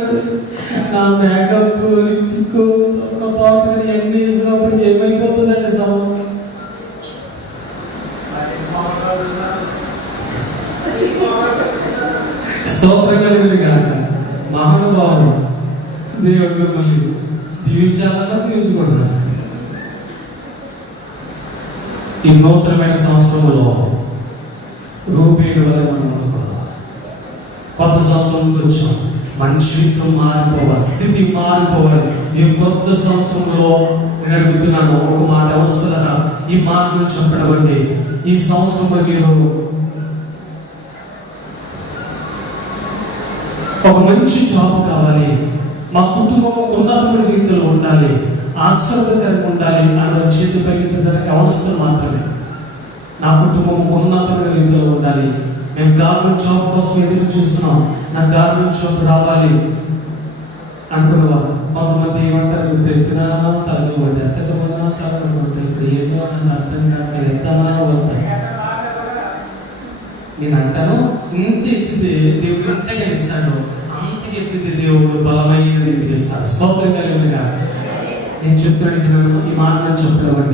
నా మేకప్ లిప్టిక్ ఒక పాపని ఎన్ని వేసినప్పుడు ఏమైపోతుందండి సమయం? స్తోత్రం కలిగింది కాక. మహానుభావుడు దేవుడు మిమ్మల్ని దీవించాలన్నా దీవించకూడదు. ఈ నూతనమైన సంవత్సరంలో రూపేడు వల్ల మనం ఉండకూడదు. కొత్త సంవత్సరంకి వచ్చాం, మన జీవితం మారిపోవాలి, స్థితి మారిపోవాలి. ఈ కొత్త సంవత్సరంలో నేను అడుగుతున్నాను ఒక మాట, అవసరం ఈ మాటను చెప్పడం. ఈ సంవత్సరంలో మీరు ఒక మంచి జాబ్ కావాలి, మా కుటుంబం ఉన్నతమైన రీతిలో ఉండాలి, ఆశీర్వాదకరంగా ఉండాలి అన్న చేతి పైకి అవసరం మాత్రమే. నా కుటుంబం ఉన్నతమైన రీతిలో ఉండాలి, మేము గవర్నమెంట్ జాబ్ కోసం ఎదురు చూస్తున్నాం, నా గవర్నమెంట్ జాబ్ రావాలి అనుకునేవారు. కొంతమంది ఏమంటారు, ఇప్పుడు ఎత్తినా తలగబడి, ఎత్తకపోయినా తలగబడి, ఇప్పుడు ఏంటో నాకు అర్థం కాదు, ఎత్తనా వద్దా? నేను అంటాను, ఇంత ఎత్తితే దేవుడు ఎంతగా ఇస్తాడు, అంతగా ఎత్తితే దేవుడు బలమైన రీతికి ఇస్తాడు. స్తోత్రం కలిగినగా నేను చెప్తున్నాను. ఈ మాట నేను చెప్పడం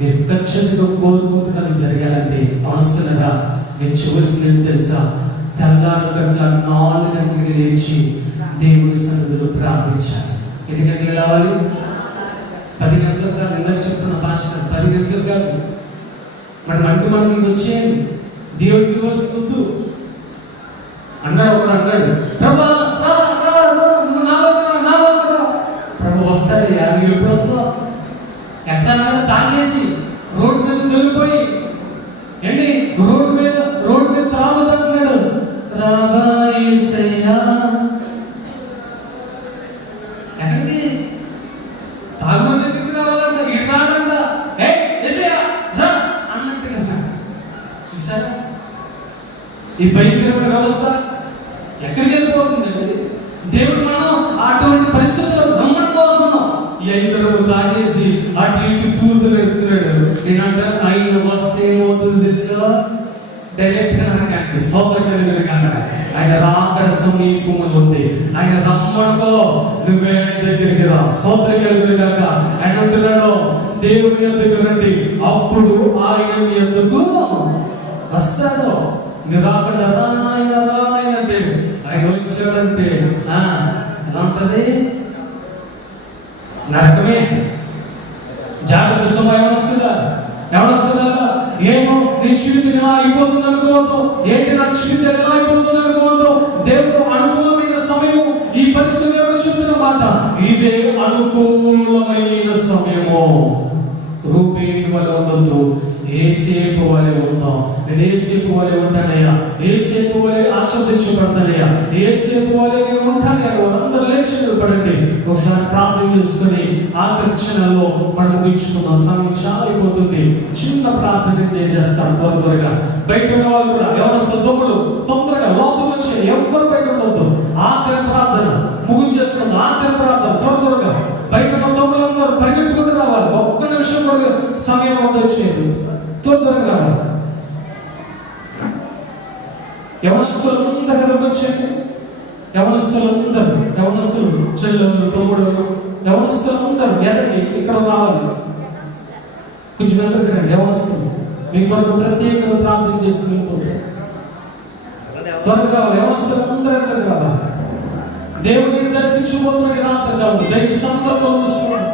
మీరు ఖచ్చితంగా కోరుకుంటున్నది జరగాలంటే అవసరంగా నేను చేయవలసింది తెలుసా? తెల్లారు గంటల 4 గంటలకి లేచి దేవుడి సన్నిధిలో ప్రార్థించాలి. ఎన్ని గంటలు రావాలి? 10 గంటలకు కాదు. ఇందాక చెప్తున్న భాష 10 గంటలకు కాదు. మనకి వచ్చేయండి, దేవుడికి ఇవ్వాల్సి వద్దు అన్నాడు. ఒకడు అన్నాడు, ప్రభు ప్రభు వస్తాడయ్యా, నువ్వు ఎప్పుడు వస్తావు? ఎక్కడ అన్నాడు? తాగేసి రోడ్డు మీద తొలిపోయి ఏంటి రోడ్డు మీద త్రాగుతున్నాడు. ఎక్కడికి? తాగుమని దగ్గరికి రావాలంట, ఇటు రాడంట, అన్నట్టుగా. చూసారా ఈ భయంకరమైన వ్యవస్థ ఎక్కడికి వెళ్ళిపోతుందండి? దేవుడు మనం అటువంటి పరిస్థితుల్లో రమ్మని కోరుతున్నాం. ఈ 5 తాగేసి అటు ఇటు తూర్తు పెడుతున్నాడు. నేనంటే ఆయన వస్తే ఏమవుతుంది తెలుసా? డైరెక్ట్ గా నాకు స్తోత్రం కలిగిన కాక ఆయన రాకడ సమీపంలో ఉంది. ఆయన రమ్మనుకో, నువ్వే ఆయన దగ్గరికి రా. స్తోత్రం కలిగిన కాక ఆయన అంటున్నాడు, దేవుని యొద్దకు రండి, అప్పుడు ఆయన మీ యొద్దకు వస్తాడు. మీరు రాకుండా రానాయన అంటే ఆయన వచ్చాడంటే ఎలా ఉంటది? నరకమే. జాగ్రత్త సమయం వస్తుందా? ఏమో నీ జీవితం ఎలా అయిపోతుంది అనుకోవద్దు. ఏంటి నా జీవితం ఎలా అయిపోతుంది అనుకోవద్దు. దేవుడు అనుకూలమైన సమయం, ఈ పరిస్థితి దేవుడు చెప్తున్న మాట, ఇదే అనుకూలమైన సమయము. రూపేణి వల్ల ఉండొద్దు, ఏసేపు వలె ఉంటాం. నేను ఏసేపు వలె ఉంటానయ్యా, ఏసేపు వలె ఆస్వాదించబడతానయ్యా, ఏసేపు వలె నేను ఉంటాను అని వాళ్ళందరూ లేచి నిలబడండి. ఒకసారి ప్రార్థన చేసుకుని ఆఖరి క్షణాల్లో మనం ముగించుకున్న సమయం చాలా అయిపోతుంది. చిన్న ప్రార్థన చేసేస్తాం త్వరగా. బయట ఉన్న వాళ్ళు కూడా ఎవరు దొంగలు తొందరగా లోపలికి వచ్చే, ఎవరు బయట ఉండొద్దు. ఆఖరి ప్రార్థన ముగించేసుకున్న ఆఖరి ప్రార్థన త్వరగా. బయట ఉన్న తొమ్మిది పరిగెట్టుకుంటూ రావాలి. ఒక్క నిమిషం కూడా సమయం వచ్చేది, త్వరగా రావాలి. ఎవరిస్తులందరూ వచ్చేది. యవనస్తులు చెల్లెళ్ళు తమ్ముడు యవనస్తులందరూ ఎదరికి ఇక్కడ రావాలి. కొంచెం వెనక్కి రండి. యవనస్తులు మీ కొరకు ప్రత్యేకంగా ప్రార్థన చేసి వెళ్ళిపోతారు. త్వరగా రావాలి. యవనస్తులందరూ ఎక్కడికి రావాలి. దేవుడిని దర్శించబోతున్న రాత్రికాలం దయచేసి అందరూ మూసుకోండి.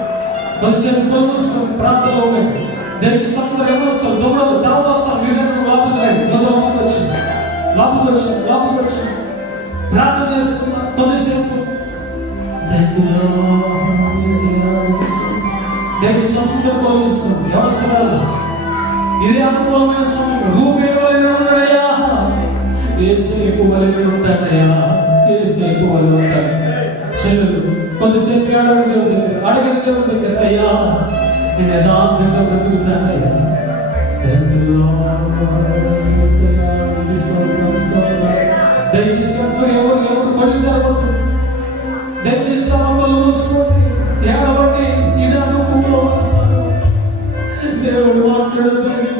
కొద్దిసేపు కళ్ళు మూసుకోండి. ప్రార్థన అవ్వండి. దయచేసి అందరూ యవనస్తులు దొంగలు తర్వాత వస్తారు. మీరు లోపలికి రండి. లోపలికి వచ్చి ప్రార్థన చేసుకున్నాం కొద్దిసేపు. దయచేసి అందరూ కళ్ళు మూసుకోండి. యవనస్తులు ఇదే అనుకూలమైన సమయం. రూబేలు వలె ఉన్నాడయ్యా, యేసేపు వలె ఉంటాడయ్యా, యేసేపు వలె ఉంటాడు. చెల్లెలు కొద్దిసేపు అడగని దేవుడి దగ్గర అయ్యా నేను యథార్థంగా బ్రతుకుతానయ్యా. దయచేసి ఎవరు కొల్లి తెరవద్దు. దయచేసి సమకలు మూసుకోండి. ఏడవండి. ఇది అనుకూలమైన సమయం. దేవుడు మాట్లాడుతుంది.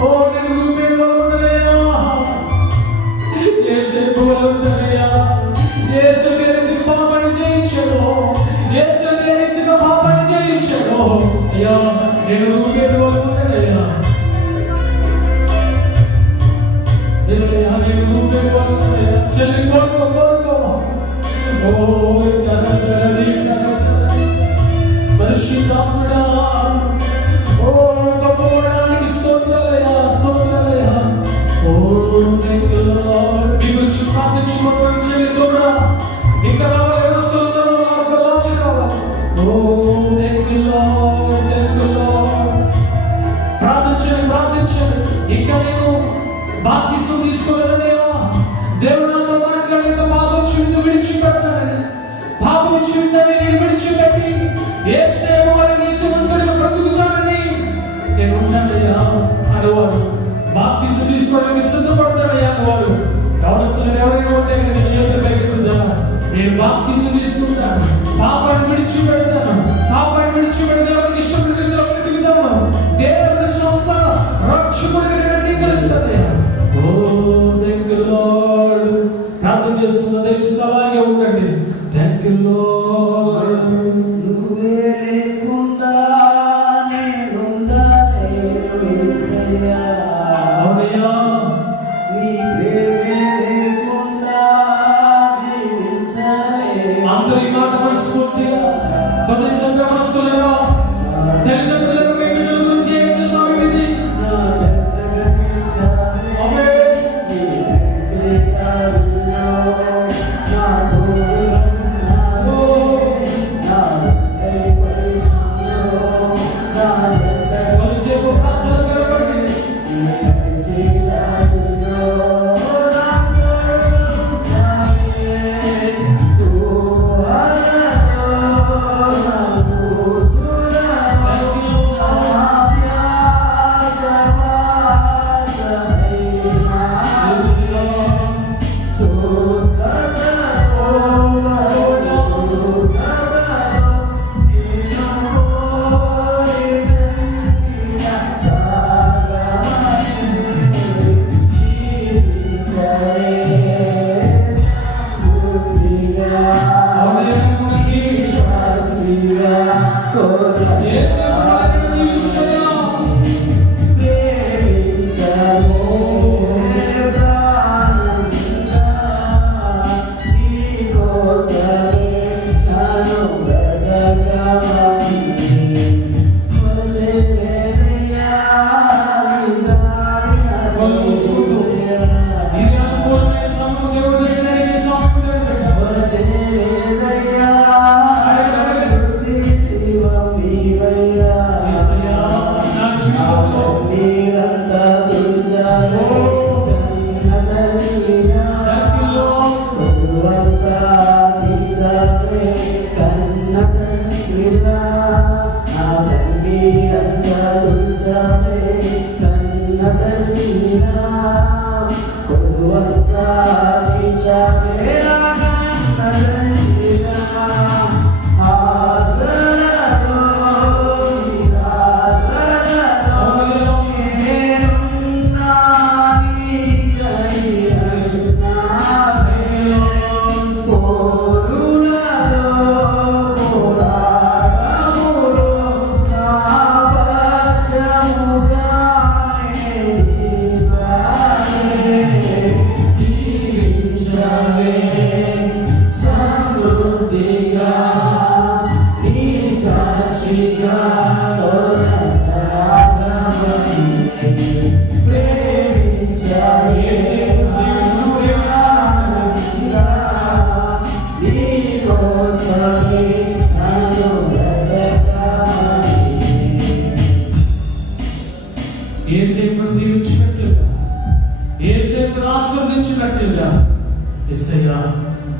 ఓ నేను రూబేలు వలె ఉంటానయ్యా, యేసేపు వలె ఉంటానయ్యా. యేసు ఏ రీతిగా పాపాన్ని జయించాడో, యేసు ఏ రీతిగా పాపాన్ని జయించాడో అయ్యా నేను రూబేలు వలె ఉంటానయ్యా. యేసయ్యా నేను రూబేలు వలె ఉంటానయ్యా. చెల్లి కోరుకో ఓ పరిశుద్ధాత్ముడా, ఓ గొప్పవాడానికి స్తోత్రాలయ్యా. ఓ థాంక్ యూ లార్డ్. మీ గురించి ప్రార్థించుకోవడం చెల్లిదోడా ఇంకా రావాలి. యవనస్తులందరూ లోపలికి రావాలి. ఓ థాంక్ యూ లార్డ్. ప్రార్థించండి. ఇంకా నేను బాప్తిసం తీసుకోలేదనేవా దేవుడు నాతో మాట్లాడి ఇంకా పాపం జీవితం విడిచిపెట్టానని, పాపం జీవితాన్ని నేను విడిచిపెట్టి యేసేపు వలె నీతిమంతుడిగా బ్రతుకుతానని నేను ఉంటానయ్యా అనేవాడు. బాప్తిసం తీసుకోవడానికి సిద్ధపడతానయ్యా అనేవాడు. యవనస్తులు ఎవరైనా ఉంటే కనుక చేతులు పైకెత్తుదా. నేను బాప్తిసం తీసుకుంటాను, పాపాన్ని విడిచిపెడతాను. పాపాన్ని విడిచిపెడితే ఎవరికి ఇష్టపడిలో బ్రతుకుతాను. దేవుని సొంత రక్షకుడిగా నేను అంగీకరిస్తానయ్యా. ఓ థాంక్ యూ లార్డ్. ప్రార్థన చేసుకుందాం. దయచేసి అలాగే ఉండండి. Thank you lord. నువ్వే లేకుండా నేనుండలేను యేసయ్యా. అవునయ్యా. నీ ప్రేమే లేకుండా జీవించలేను. అందరూ ఈ మాట మనస్ఫూర్తిగా కొద్దిసేపు యవనస్తులేరా తల్లిదండ్రులను మీ బిడ్డల గురించి ఏం చేశావు ఇది? నా జంటగా నిలిచావే. ఆమేన్. నీ ప్రేమలో నా తోడుగా ఉన్నావే. నా దైవమలో నా జంటగా కొద్దిసేపు ప్రార్థన కలపండి.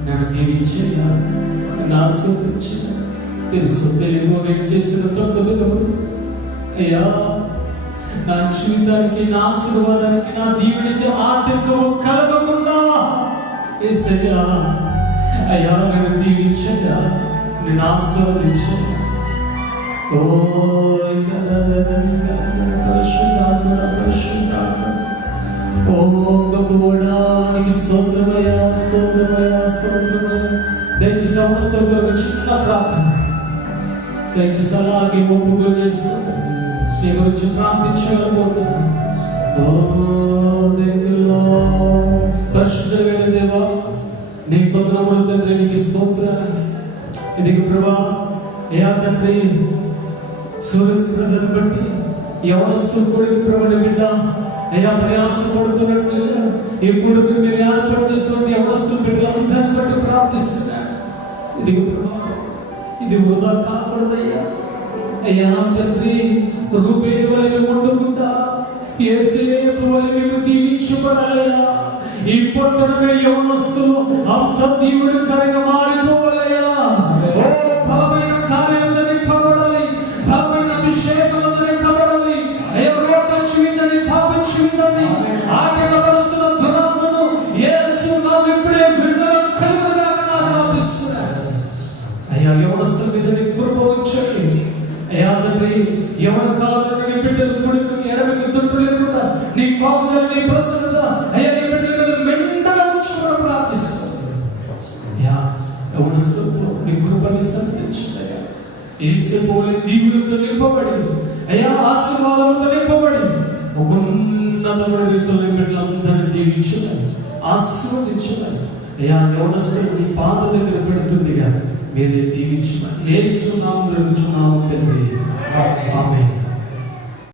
నన్ను దీవించేయా, నన్ను ఆశీర్వదించేయా. తెలుసు తెలియదు నేను చేసిన తప్పు విధములు అయ్యా, నా జీవితానికి, నా ఆశీర్వాదానికి, నా దీవెనికి ఆటంకము కలగకుండా యేసయ్యా అయ్యా నన్ను దీవించయ్యా, నేను ఆశీర్వదించయ్యా. ఓ ఓ గొప్పవాడానికి స్తోత్రమయ్యా, స్తోత్రమయ్యా, స్తోత్రమయ్యా. దయచేసి అవసరంలో చిన్న ప్రార్థన, దయచేసి అలాగే ఒప్పుగా చేసుకోండి. నీ గురించి ప్రార్థించగలబోతున్నాను. పరిశుద్ధమైన దేవా, నీ కొందరములు తండ్రి నీకు స్తోత్రాలు. ఇది ప్రభా అయ్యా తండ్రి, సూర్యసిద్ధతను బట్టి యవనస్తు కొడుకు ప్రభుని బిడ్డ అయ్యా ప్రయాసపడుతున్నట్లు ఈ కొడుకుని మీరు ఏర్పాటు చేసిన యవనస్తు బిడ్డలందరిని బట్టి ప్రార్థిస్తున్నాను. ఇది ప్రభా, ఇది వృధా కాకూడదయ్యా. అయ్యా తండ్రి, రూపేణి వల్ల మేము ఉండకుండా యేసేపు వల్ల మేము దీవించబడాలయ్యా. ఈ పట్టణమే యవనస్తులు అంత దీవునికరంగా మారిపోవాలయ్యా. ఓ బలమైన కార్యాలతో నింపబడాలి, బలమైన అభిషేకంతో నింపబడాలి. అయ్యా రోడ్ల జీవితాన్ని పాపించిందని ఆటంకపరుస్తున్న దురాత్మను యేసు నామమున ఇప్పుడే విడుదల కలుగునుగా ప్రార్థిస్తున్నాను. అయ్యా యవనస్తుల మీద నీ కృప ఉంచండి. అయ్యా తండ్రి, యవన కాలంలో నీ బిడ్డలు కుడికి ఎడమకి తొట్టు లేకుండా నీ కోపం, నీ ప్రసన్నత అయ్యా నీ బిడ్డల మీద మెండగా ఉంచుకోవడం ప్రార్థిస్తున్నాను. అయ్యా యవనస్తులతో నీ కృపని సంధించండి. యేసేపు వలె దీవులతో నింపబడి అయ్యా ఆశీర్వాదాలతో నింపబడి ఒక ఉన్నతమైన రీతిలో నీ బిడ్డలందరినీ దీవించండి, ఆశీర్వదించండి. అయ్యా యవనస్తులు నీ పాదం దగ్గర పెడుతుందిగా మీరే దీవించమని యేసు నామమున అడుగుచున్నాము తండ్రి. ఆమేన్.